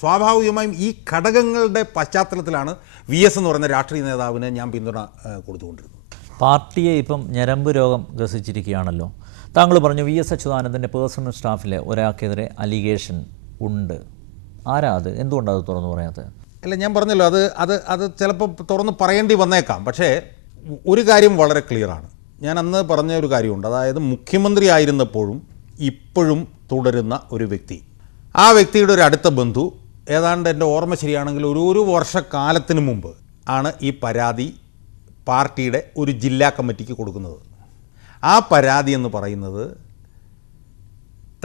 സ്വാഭാവികമായും ഈ ഘടകങ്ങളുടെ പശ്ചാത്തലത്തിലാണ് VS എന്ന് പറയുന്ന രാഷ്ട്രീയ നേതാവിന് ഞാൻ പിന്തുണ കൊടുത്തുകൊണ്ടിരുന്നത്. പാർട്ടിയെ ഇപ്പം ഞരമ്പ് രോഗം ഗ്രസിച്ചിരിക്കുകയാണല്ലോ. താങ്കൾ പറഞ്ഞു VS അച്യുതാനന്ദൻ്റെ പേഴ്സണൽ സ്റ്റാഫിലെ ഒരാൾക്കെതിരെ അലിഗേഷൻ ഉണ്ട്. ആരാ അത്? എന്തുകൊണ്ടാണ് അത് തുറന്നു പറയാത്തത്? അല്ല, ഞാൻ പറഞ്ഞല്ലോ, അത് ചിലപ്പോൾ തുറന്ന് പറയേണ്ടി വന്നേക്കാം. പക്ഷേ ഒരു കാര്യം വളരെ ക്ലിയറാണ്. ഞാൻ അന്ന് പറഞ്ഞ ഒരു കാര്യമുണ്ട്. അതായത് മുഖ്യമന്ത്രി ആയിരുന്നപ്പോഴും ഇപ്പോഴും തുടരുന്ന ഒരു വ്യക്തി, ആ വ്യക്തിയുടെ ഒരു അടുത്ത ബന്ധു, ഏതാണ്ട് എൻ്റെ ഓർമ്മ ശരിയാണെങ്കിൽ ഒരു വർഷക്കാലത്തിന് മുമ്പ് ആണ് ഈ പരാതി പാർട്ടിയുടെ ഒരു ജില്ലാ കമ്മിറ്റിക്ക് കൊടുക്കുന്നത്. ആ പരാതി എന്ന് പറയുന്നത്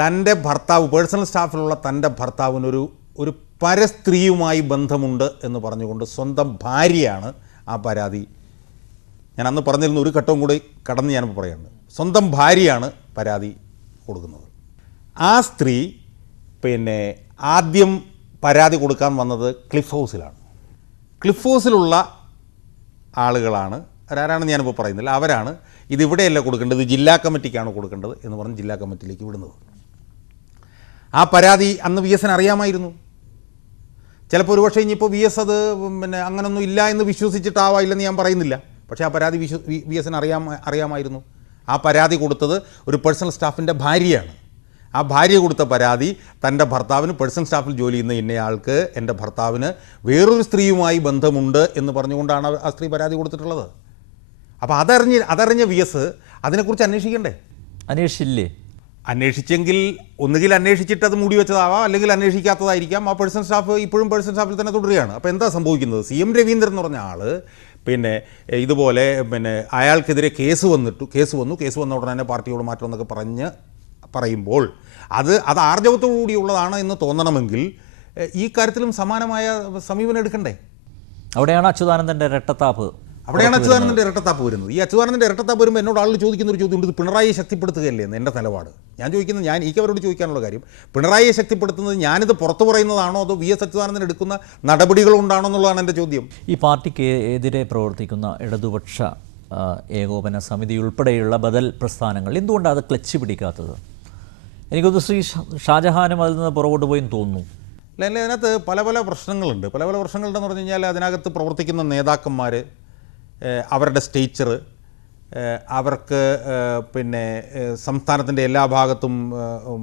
തൻ്റെ ഭർത്താവ്, പേഴ്സണൽ സ്റ്റാഫിലുള്ള തൻ്റെ ഭർത്താവിനൊരു പരസ്ത്രീയുമായി ബന്ധമുണ്ട് എന്ന് പറഞ്ഞുകൊണ്ട് സ്വന്തം ഭാര്യയാണ് ആ പരാതി. ഞാൻ അന്ന് പറഞ്ഞിരുന്ന ഒരു ഘട്ടവും കൂടി കടന്ന് ഞാനിപ്പോൾ പറയുന്നുണ്ട്. സ്വന്തം ഭാര്യയാണ് പരാതി കൊടുക്കുന്നത്. ആ സ്ത്രീ ആദ്യം പരാതി കൊടുക്കാൻ വന്നത് ക്ലിഫ് ഹൗസിലാണ്. ക്ലിഫ് ഹൗസിലുള്ള ആളുകളാണ്, ആരാണെന്ന് ഞാനിപ്പോൾ പറയുന്നില്ല, അവരാണ് ഇതിവിടെയല്ല കൊടുക്കേണ്ടത്, ജില്ലാ കമ്മിറ്റിക്കാണ് കൊടുക്കേണ്ടത് എന്ന് പറഞ്ഞ് ജില്ലാ കമ്മിറ്റിയിലേക്ക് വിടുന്നത്. ആ പരാതി അന്ന് VS അറിയാമായിരുന്നു. ചിലപ്പോൾ ഒരുപക്ഷെ ഇനിയിപ്പോൾ VS അത് അങ്ങനൊന്നും ഇല്ല എന്ന് വിശ്വസിച്ചിട്ടാവായില്ലെന്ന് ഞാൻ പറയുന്നില്ല. പക്ഷേ ആ പരാതി VS അറിയാമായിരുന്നു. ആ പരാതി കൊടുത്തത് ഒരു പേഴ്സണൽ സ്റ്റാഫിൻ്റെ ഭാര്യയാണ്. ആ ഭാര്യ കൊടുത്ത പരാതി തൻ്റെ ഭർത്താവിന്, പേഴ്സണൽ സ്റ്റാഫിൽ ജോലി ചെയ്യുന്ന ഇന്നയാൾക്ക് എൻ്റെ ഭർത്താവിന് വേറൊരു സ്ത്രീയുമായി ബന്ധമുണ്ട് എന്ന് പറഞ്ഞുകൊണ്ടാണ് ആ സ്ത്രീ പരാതി കൊടുത്തിട്ടുള്ളത്. അപ്പോൾ അതറിഞ്ഞ VS അതിനെക്കുറിച്ച് അന്വേഷിക്കണ്ടേ? അന്വേഷിച്ചില്ലേ? അന്വേഷിച്ചെങ്കിൽ ഒന്നുകിൽ അന്വേഷിച്ചിട്ട് അത് മൂടി വെച്ചതാവാം, അല്ലെങ്കിൽ അന്വേഷിക്കാത്തതായിരിക്കാം. ആ പേഴ്സണൽ സ്റ്റാഫ് ഇപ്പോഴും പേഴ്സണൽ സ്റ്റാഫിൽ തന്നെ തുടരുകയാണ്. അപ്പോൾ എന്താ സംഭവിക്കുന്നത്? CM രവീന്ദ്രൻ എന്ന് പറഞ്ഞ ആൾ ഇതുപോലെ അയാൾക്കെതിരെ കേസ് വന്ന ഉടനെ തന്നെ പാർട്ടിയോട് മാറ്റം എന്നൊക്കെ പറയുമ്പോൾ അത് ആർജവത്തോടു കൂടിയുള്ളതാണ് എന്ന് തോന്നണമെങ്കിൽ ഈ കാര്യത്തിലും സമാനമായ സമീപനം എടുക്കണ്ടേ? അവിടെയാണ് അച്യുതാനന്ദൻ്റെ രട്ടത്താപ്പ്. അവിടെയാണ് അച്യുതാനന്ദൻ്റെ ഇരട്ടത്താപ്പ് വരുന്നത്. ഈ അച്യുതാനന്ദൻ്റെ ഇരട്ടത്താപ്പ് വരുമ്പോൾ എന്നോട് ആളുകൾ ചോദിക്കുന്ന ഒരു ചോദ്യം, ഇത് പിണറായിയെ ശക്തിപ്പെടുത്തുകയല്ലേ എന്ന് എൻ്റെ നിലപാട്. ഞാൻ ചോദിക്കുന്നത്, എനിക്ക് അവരോട് ചോദിക്കാനുള്ള കാര്യം, പിണറായിയെ ശക്തിപ്പെടുത്തുന്നത് ഞാനിത് പുറത്തു പറയുന്നതാണോ അതോ വി എസ് അച്യുതാനന്ദൻ എടുക്കുന്ന നടപടികൾ കൊണ്ടാണോ എന്നുള്ളതാണ് എൻ്റെ ചോദ്യം. ഈ പാർട്ടിക്ക് എതിരെ പ്രവർത്തിക്കുന്ന ഇടതുപക്ഷ ഏകോപന സമിതി ഉൾപ്പെടെയുള്ള ബദൽ പ്രസ്ഥാനങ്ങൾ എന്തുകൊണ്ടാണ് അത് ക്ലച്ച് പിടിക്കാത്തത്? എനിക്കൊന്ന് ശ്രീ ഷാജഹാനും അതിൽ നിന്ന് പുറകോട്ട് പോയി തോന്നുന്നു. അല്ല, അതിനകത്ത് പല പല പ്രശ്നങ്ങളുണ്ട്. പല പല പ്രശ്നങ്ങളുണ്ടെന്ന് പറഞ്ഞു കഴിഞ്ഞാൽ അതിനകത്ത് പ്രവർത്തിക്കുന്ന നേതാക്കന്മാർ, അവരുടെ സ്റ്റേച്ചർ, അവർക്ക് പിന്നെ സംസ്ഥാനത്തിൻ്റെ എല്ലാ ഭാഗത്തും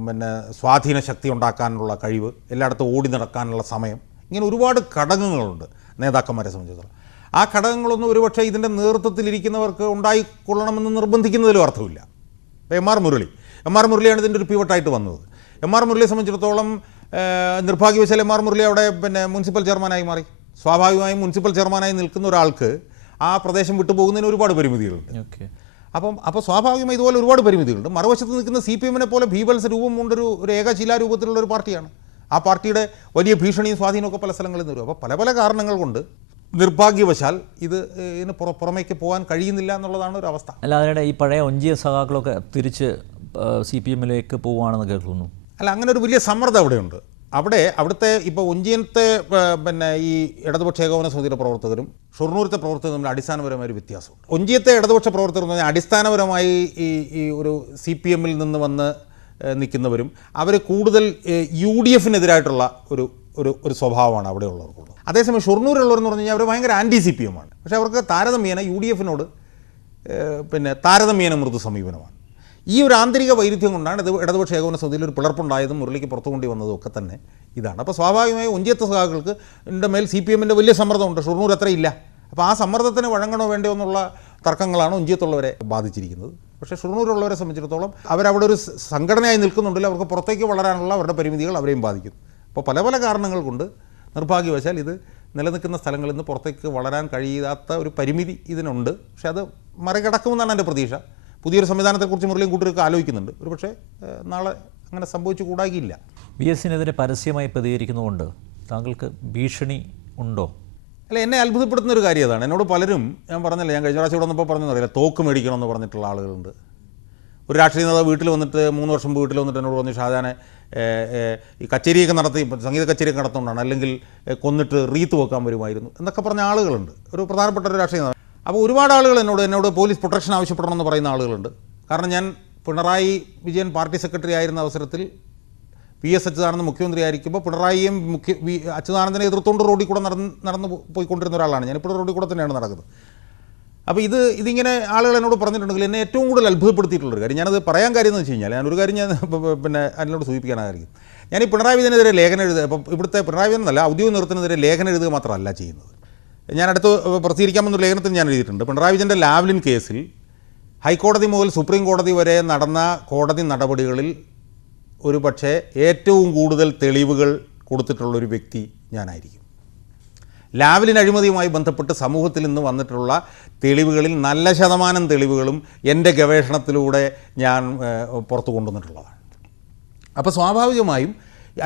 പിന്നെ സ്വാധീന ശക്തി ഉണ്ടാക്കാനുള്ള കഴിവ്, എല്ലായിടത്തും ഓടി നടക്കാനുള്ള സമയം, ഇങ്ങനെ ഒരുപാട് ഘടകങ്ങളുണ്ട് നേതാക്കന്മാരെ സംബന്ധിച്ചിടത്തോളം. ആ ഘടകങ്ങളൊന്നും ഒരുപക്ഷെ ഇതിൻ്റെ നേതൃത്വത്തിലിരിക്കുന്നവർക്ക് ഉണ്ടായിക്കൊള്ളണമെന്ന് നിർബന്ധിക്കുന്നതിലും അർത്ഥമില്ല. ഇപ്പോൾ എം ആർ മുരളിയാണ് ഇതിൻ്റെ ഒരു പിവട്ടായിട്ട് വന്നത്. എം ആർ മുരളിയെ സംബന്ധിച്ചിടത്തോളം നിർഭാഗ്യവശാൽ എം ആർ മുരളി അവിടെ പിന്നെ മുനിസിപ്പൽ ചെയർമാനായി മാറി. സ്വാഭാവികമായും മുനിസിപ്പൽ ചെയർമാനായി നിൽക്കുന്ന ഒരാൾക്ക് ആ പ്രദേശം വിട്ടുപോകുന്നതിന് ഒരുപാട് പരിമിതികളുണ്ട്. അപ്പോൾ സ്വാഭാവികമായി ഇതുപോലെ ഒരുപാട് പരിമിതികളുണ്ട്. മറുവശത്ത് നിൽക്കുന്ന CPM-നെ പോലെ ഭീവത്സ രൂപം കൊണ്ടൊരു ഏകശിലാരൂപത്തിലുള്ള ഒരു പാർട്ടിയാണ്. ആ പാർട്ടിയുടെ വലിയ ഭീഷണിയും സ്വാധീനമൊക്കെ പല സ്ഥലങ്ങളിൽ നിന്ന് വരും. അപ്പോൾ പല പല കാരണങ്ങൾ കൊണ്ട് നിർഭാഗ്യവശാൽ ഇതിന് പുറമേക്ക് പോകാൻ കഴിയുന്നില്ല എന്നുള്ളതാണ് ഒരു അവസ്ഥ. അല്ല, അതിനിടെ ഈ പഴയ ഒഞ്ചിയ സഖാക്കളൊക്കെ തിരിച്ച് CPM-ലേക്ക് പോവുകയാണെന്ന് കേൾക്കുന്നു. അല്ല, അങ്ങനെ ഒരു വലിയ സമ്മർദ്ദം അവിടെയുണ്ട്. അവിടുത്തെ ഇപ്പോൾ ഒഞ്ചിയത്തെ പിന്നെ ഈ ഇടതുപക്ഷ ഏകോപന സമിതിയുടെ പ്രവർത്തകരും ഷൊർണൂരത്തെ പ്രവർത്തകരും തമ്മിൽ അടിസ്ഥാനപരമായ ഒരു വ്യത്യാസമുണ്ട്. ഒഞ്ചിയത്തെ ഇടതുപക്ഷ പ്രവർത്തകർ എന്ന് പറഞ്ഞാൽ അടിസ്ഥാനപരമായി ഈ ഒരു CPM-ൽ നിന്ന് വന്ന് നിൽക്കുന്നവരും അവർ കൂടുതൽ UDF-നെതിരായിട്ടുള്ള ഒരു സ്വഭാവമാണ് അവിടെ ഉള്ളവർക്കുള്ളത്. അതേസമയം ഷൊർണൂരുള്ളവരെന്ന് പറഞ്ഞു കഴിഞ്ഞാൽ അവർ ഭയങ്കര ആൻറ്റി CPM-ആണ്. പക്ഷേ അവർക്ക് താരതമ്യേന UDF-നോട് പിന്നെ താരതമ്യേന മൃദു സമീപനമാണ്. ഈ ഒരു ആന്തരിക വൈരുദ്ധ്യം കൊണ്ടാണ് ഇടതുപക്ഷ ഏകോപന സമിതിയിൽ ഒരു പിളർപ്പുണ്ടായതും മുരളിക്ക് പുറത്തു കൊണ്ടി വന്നതും ഒക്കെ തന്നെ ഇതാണ്. അപ്പോൾ സ്വാഭാവികമായി ഒഞ്ചിയത്തെ സഖാക്കൾക്ക് മേൽ CPM-ൻ്റെ വലിയ സമ്മർദ്ദമുണ്ട്. ഷൊർണൂർ അത്രയില്ല. അപ്പോൾ ആ സമ്മർദ്ദത്തിന് വഴങ്ങണോ വേണ്ടയോ എന്നുള്ള തർക്കങ്ങളാണ് ഒഞ്ചിയത്തുള്ളവരെ ബാധിച്ചിരിക്കുന്നത്. പക്ഷേ ഷൊർണൂരുള്ളവരെ സംബന്ധിച്ചിടത്തോളം അവരവിടെ ഒരു സംഘടനയായി നിൽക്കുന്നുണ്ടല്ലോ, അവർക്ക് പുറത്തേക്ക് വളരാനുള്ള അവരുടെ പരിമിതികൾ അവരെയും ബാധിക്കുന്നു. അപ്പോൾ പല പല കാരണങ്ങൾ കൊണ്ട് നിർഭാഗ്യവശാൽ ഇത് നിലനിൽക്കുന്ന സ്ഥലങ്ങളിൽ നിന്ന് പുറത്തേക്ക് വളരാൻ കഴിയാത്ത ഒരു പരിമിതി ഇതിനുണ്ട്. പക്ഷേ അത് മറികടക്കുമെന്നാണ് എൻ്റെ പ്രതീക്ഷ. പുതിയൊരു സംവിധാനത്തെക്കുറിച്ച് മുരളിയും കൂട്ടരൊക്കെ ആലോചിക്കുന്നുണ്ട്. ഒരുപക്ഷെ നാളെ അങ്ങനെ സംഭവിച്ചു കൂടാകില്ല. VS-നെതിരെ പരസ്യമായി പ്രതികരിക്കുന്നതുകൊണ്ട് താങ്കൾക്ക് ഭീഷണി ഉണ്ടോ? അല്ല, എന്നെ അത്ഭുതപ്പെടുത്തുന്ന ഒരു കാര്യം അതാണ്. എന്നോട് പലരും, ഞാൻ പറഞ്ഞില്ല, ഞാൻ കഴിഞ്ഞ പ്രാവശ്യം ഇവിടെ വന്നപ്പോൾ പറഞ്ഞറിയില്ല, തോക്ക് മേടിക്കണമെന്ന് പറഞ്ഞിട്ടുള്ള ആളുകളുണ്ട്. ഒരു രാഷ്ട്രീയ നേതാവ് വീട്ടിൽ വന്നിട്ട് 3 വർഷം മുമ്പ് വീട്ടിൽ വന്നിട്ട് എന്നോട് പറഞ്ഞു, ഷാജാനെ ഈ കച്ചേരിയൊക്കെ നടത്തി, സംഗീത കച്ചേരിയൊക്കെ നടത്തുകൊണ്ടാണ്, അല്ലെങ്കിൽ കൊന്നിട്ട് റീത്ത് വെക്കാൻ വരുമായിരുന്നു എന്നൊക്കെ പറഞ്ഞ ആളുകളുണ്ട്. ഒരു പ്രധാനപ്പെട്ട ഒരു രാഷ്ട്രീയ നേതാവ്. അപ്പോൾ ഒരുപാട് ആളുകൾ എന്നോട് പോലീസ് പ്രൊട്ടക്ഷൻ ആവശ്യപ്പെടണമെന്ന് പറയുന്ന ആളുകളുണ്ട്. കാരണം ഞാൻ പിണറായി വിജയൻ പാർട്ടി സെക്രട്ടറി ആയിരുന്ന അവസരത്തിൽ VS അച്യുതാനന്ദൻ മുഖ്യമന്ത്രി ആയിരിക്കുമ്പോൾ പിണറായിയും അച്യുതാനന്ദനെ എതിർത്തുകൊണ്ട് റോഡിൽ കൂടെ നടന്നു പോയിക്കൊണ്ടിരുന്ന ഒരാളാണ്. ഞാനിപ്പോൾ റോഡിൽ കൂടെ തന്നെയാണ് നടക്കുന്നത്. അപ്പോൾ ഇതിങ്ങനെ ആളുകൾ എന്നോട് പറഞ്ഞിട്ടുണ്ടെങ്കിൽ എന്നെ ഏറ്റവും കൂടുതൽ അത്ഭുതപ്പെടുത്തിയിട്ടുള്ളൊരു കാര്യം, ഞാനത് പറയാൻ കാര്യം എന്ന് വെച്ച് കഴിഞ്ഞാൽ, ഞാനൊരു കാര്യം ഞാൻ പിന്നെ അതിനോട് സൂചിപ്പിക്കാനായിരിക്കും. ഞാൻ ഈ പിണറായി വിജയനെതിരെ ലേഖനം എഴുതുക, അപ്പോൾ ഇവിടുത്തെ പിണറായി വിജയൻ എന്നല്ല, ഔദ്യോഗിക നേതൃത്വത്തിനെതിരെ ലേഖനം എഴുതുക മാത്രമല്ല ചെയ്യുന്നത്. ഞാൻ അടുത്ത് പ്രസിദ്ധീകരിക്കാമെന്നൊരു ലേഖനത്തിൽ ഞാൻ എഴുതിയിട്ടുണ്ട്. പിണറായി വിജയൻ്റെ ലാവ്ലിൻ കേസിൽ ഹൈക്കോടതി മുതൽ സുപ്രീം കോടതി വരെ നടന്ന കോടതി നടപടികളിൽ ഒരു പക്ഷേ ഏറ്റവും കൂടുതൽ തെളിവുകൾ കൊടുത്തിട്ടുള്ളൊരു വ്യക്തി ഞാനായിരിക്കും. ലാവ്ലിൻ അഴിമതിയുമായി ബന്ധപ്പെട്ട് സമൂഹത്തിൽ നിന്ന് വന്നിട്ടുള്ള തെളിവുകളിൽ നല്ല ശതമാനം തെളിവുകളും എൻ്റെ ഗവേഷണത്തിലൂടെ ഞാൻ പുറത്തു കൊണ്ടുവന്നിട്ടുള്ളതാണ്. അപ്പോൾ സ്വാഭാവികമായും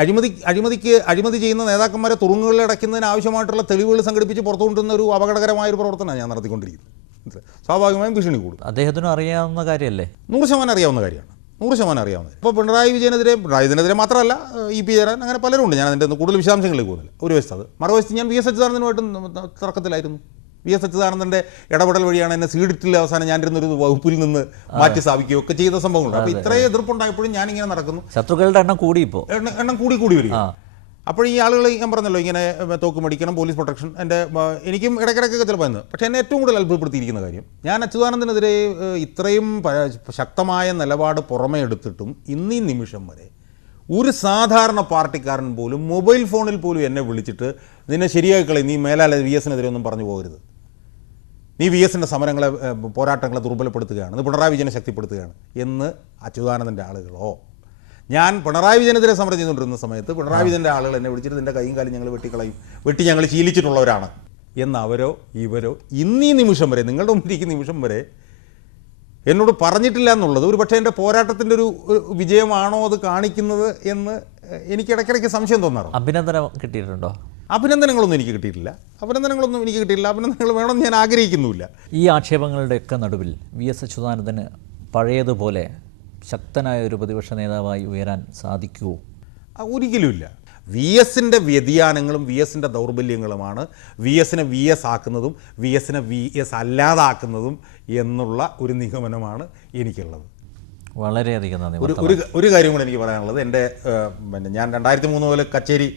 അഴിമതി ചെയ്യുന്ന നേതാക്കന്മാരെ തുറുങ്ങുകളിൽ അടയ്ക്കുന്നതിന് ആവശ്യമായിട്ടുള്ള തെളിവുകൾ സംഘടിപ്പിച്ച് പുറത്തു കൊണ്ടുവന്ന ഒരു അപകടകരമായൊരു പ്രവർത്തനമാണ് ഞാൻ നടത്തിക്കൊണ്ടിരിക്കുന്നത്. സ്വാഭാവികമായും ഭീഷണി കൂടും. അദ്ദേഹത്തിന് അറിയാവുന്ന കാര്യമല്ലേ? 100% അറിയാവുന്ന കാര്യമാണ്. 100% അറിയാവുന്നത്. ഇപ്പോൾ പിണറായി വിജയനെതിരെ മാത്രമല്ല, EP ജയരാജൻ, അങ്ങനെ പലരുണ്ട്. ഞാൻ അതിൻ്റെ കൂടുതൽ വിശദാംശങ്ങളിലേക്ക് പോകുന്നില്ല. ഒരു വശത്ത് അത്, മറുവശത്ത് ഞാൻ VS അച്യുതാനന്ദനുമായിട്ടും തർക്കത്തിലായിരുന്നു. VS അച്യുതാനന്ദൻ്റെ ഇടപെടൽ വഴിയാണ് എന്നെ സീഡിറ്റിൽ അവസാനം ഞാനിരുന്നൊരു വകുപ്പിൽ നിന്ന് മാറ്റി സ്ഥാപിക്കുകയോ ഒക്കെ ചെയ്ത സംഭവങ്ങളുണ്ട്. അപ്പോൾ ഇത്രയും എതിർപ്പുണ്ടായപ്പോഴും ഞാനിങ്ങനെ നടക്കുന്നു. ശത്രുക്കളുടെ എണ്ണം കൂടി, ഇപ്പോൾ എണ്ണം കൂടി വരിക. അപ്പോൾ ഈ ആളുകൾ, ഞാൻ പറഞ്ഞല്ലോ, ഇങ്ങനെ തോക്ക് മേടിക്കണം, പോലീസ് പ്രൊട്ടക്ഷൻ, എനിക്കും ഇടയ്ക്കിടയ്ക്കൊക്കെ ചിലപ്പോൾ എന്ന്. പക്ഷേ എന്നെ ഏറ്റവും കൂടുതൽ അത്ഭുതപ്പെടുത്തിയിരിക്കുന്ന കാര്യം, ഞാൻ അച്യുതാനന്ദനെതിരെ ഇത്രയും ശക്തമായ നിലപാട് പുറമേ എടുത്തിട്ടും ഇന്നീ നിമിഷം വരെ ഒരു സാധാരണ പാർട്ടിക്കാരൻ പോലും മൊബൈൽ ഫോണിൽ പോലും എന്നെ വിളിച്ചിട്ട് നിന്നെ ശരിയായി കളയും, നീ മേലാലെ VS-നെതിരെ ഒന്നും പറഞ്ഞു പോകരുത്, നീ VS-ൻ്റെ സമരങ്ങളെ പോരാട്ടങ്ങളെ ദുർബലപ്പെടുത്തുകയാണ്, നീ പിണറായി വിജയനെ ശക്തിപ്പെടുത്തുകയാണ് എന്ന് അച്യുതാനന്ദൻ്റെ ആളുകളോ, ഞാൻ പിണറായി വിജയനെതിരെ സമരം ചെയ്തുകൊണ്ടിരുന്ന സമയത്ത് പിണറായി വിജയൻ്റെ ആളുകൾ എന്നെ വിളിച്ചിട്ട് നിൻ്റെ കൈയും കാലും ഞങ്ങൾ വെട്ടി ഞങ്ങൾ ശീലിച്ചിട്ടുള്ളവരാണ് എന്ന് അവരോ ഇവരോ ഇന്നീ നിമിഷം വരെ, നിങ്ങളുടെ മുമ്പിരിക്കുന്ന നിമിഷം വരെ എന്നോട് പറഞ്ഞിട്ടില്ല എന്നുള്ളത് ഒരു പക്ഷേ എൻ്റെ പോരാട്ടത്തിൻ്റെ ഒരു വിജയമാണോ അത് കാണിക്കുന്നത് എന്ന് എനിക്ക് ഇടയ്ക്കിടയ്ക്ക് സംശയം തോന്നാറുണ്ട്. അഭിനന്ദനം കിട്ടിയിട്ടുണ്ടോ? അഭിനന്ദനങ്ങളൊന്നും എനിക്ക് കിട്ടിയിട്ടില്ല. അഭിനന്ദനങ്ങൾ വേണമെന്ന് ഞാൻ ആഗ്രഹിക്കുന്നുമില്ല. ഈ ആക്ഷേപങ്ങളുടെയൊക്കെ നടുവിൽ VS അച്യുതാനന്ദന് പഴയതുപോലെ ശക്തനായ ഒരു പ്രതിപക്ഷ നേതാവായി ഉയരാൻ സാധിക്കുമോ? ഒരിക്കലുമില്ല. VSൻ്റെ വ്യതിയാനങ്ങളും VSൻ്റെ ദൗർബല്യങ്ങളുമാണ് VSനെ VS ആക്കുന്നതും VSനെ VS അല്ലാതാക്കുന്നതും എന്നുള്ള ഒരു നിഗമനമാണ് എനിക്കുള്ളത്. വളരെയധികം നന്ദി. ഒരു കാര്യം കൂടെ എനിക്ക് പറയാനുള്ളത്, എൻ്റെ ഞാൻ 2003 മുതൽ കച്ചേരി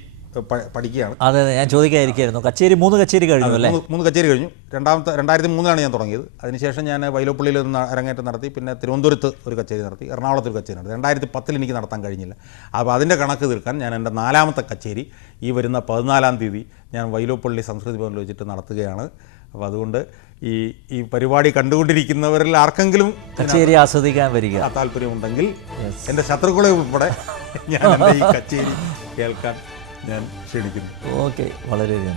പഠിക്കുകയാണ്. അതെ, ഞാൻ ചോദിക്കാതിരിക്കായിരുന്നു. കച്ചേരി 3 കച്ചേരി കഴിഞ്ഞു അല്ലേ? 3 കച്ചേരി കഴിഞ്ഞു. 2003 ഞാൻ തുടങ്ങിയത്. അതിനുശേഷം ഞാൻ വൈലോപ്പള്ളിയിൽ ഒരു അരങ്ങേറ്റം നടത്തി. പിന്നെ തിരുവനന്തപുരത്ത് ഒരു കച്ചേരി നടത്തി, എറണാകുളത്ത് ഒരു കച്ചേരി നടത്തി. 2010 എനിക്ക് നടത്താൻ കഴിഞ്ഞില്ല. അപ്പോൾ അതിൻ്റെ കണക്ക് തീർക്കാൻ ഞാൻ എൻ്റെ 4ാമത്തെ കച്ചേരി ഈ വരുന്ന 14-ാം തീയതി ഞാൻ വൈലോപ്പള്ളി സംസ്കൃതി ഭവനിൽ വെച്ചിട്ട് നടത്തുകയാണ്. അപ്പോൾ അതുകൊണ്ട് ഈ പരിപാടി കണ്ടുകൊണ്ടിരിക്കുന്നവരിൽ ആർക്കെങ്കിലും കച്ചേരി ആസ്വദിക്കാൻ വരിക താല്പര്യമുണ്ടെങ്കിൽ എൻ്റെ ശത്രുക്കളെ ഉൾപ്പെടെ ഞാൻ എൻ്റെ ഈ കച്ചേരി കേൾക്കാൻ ഞാൻ ക്ഷണിക്കുന്നു. ഓക്കെ, വളരെയധികം.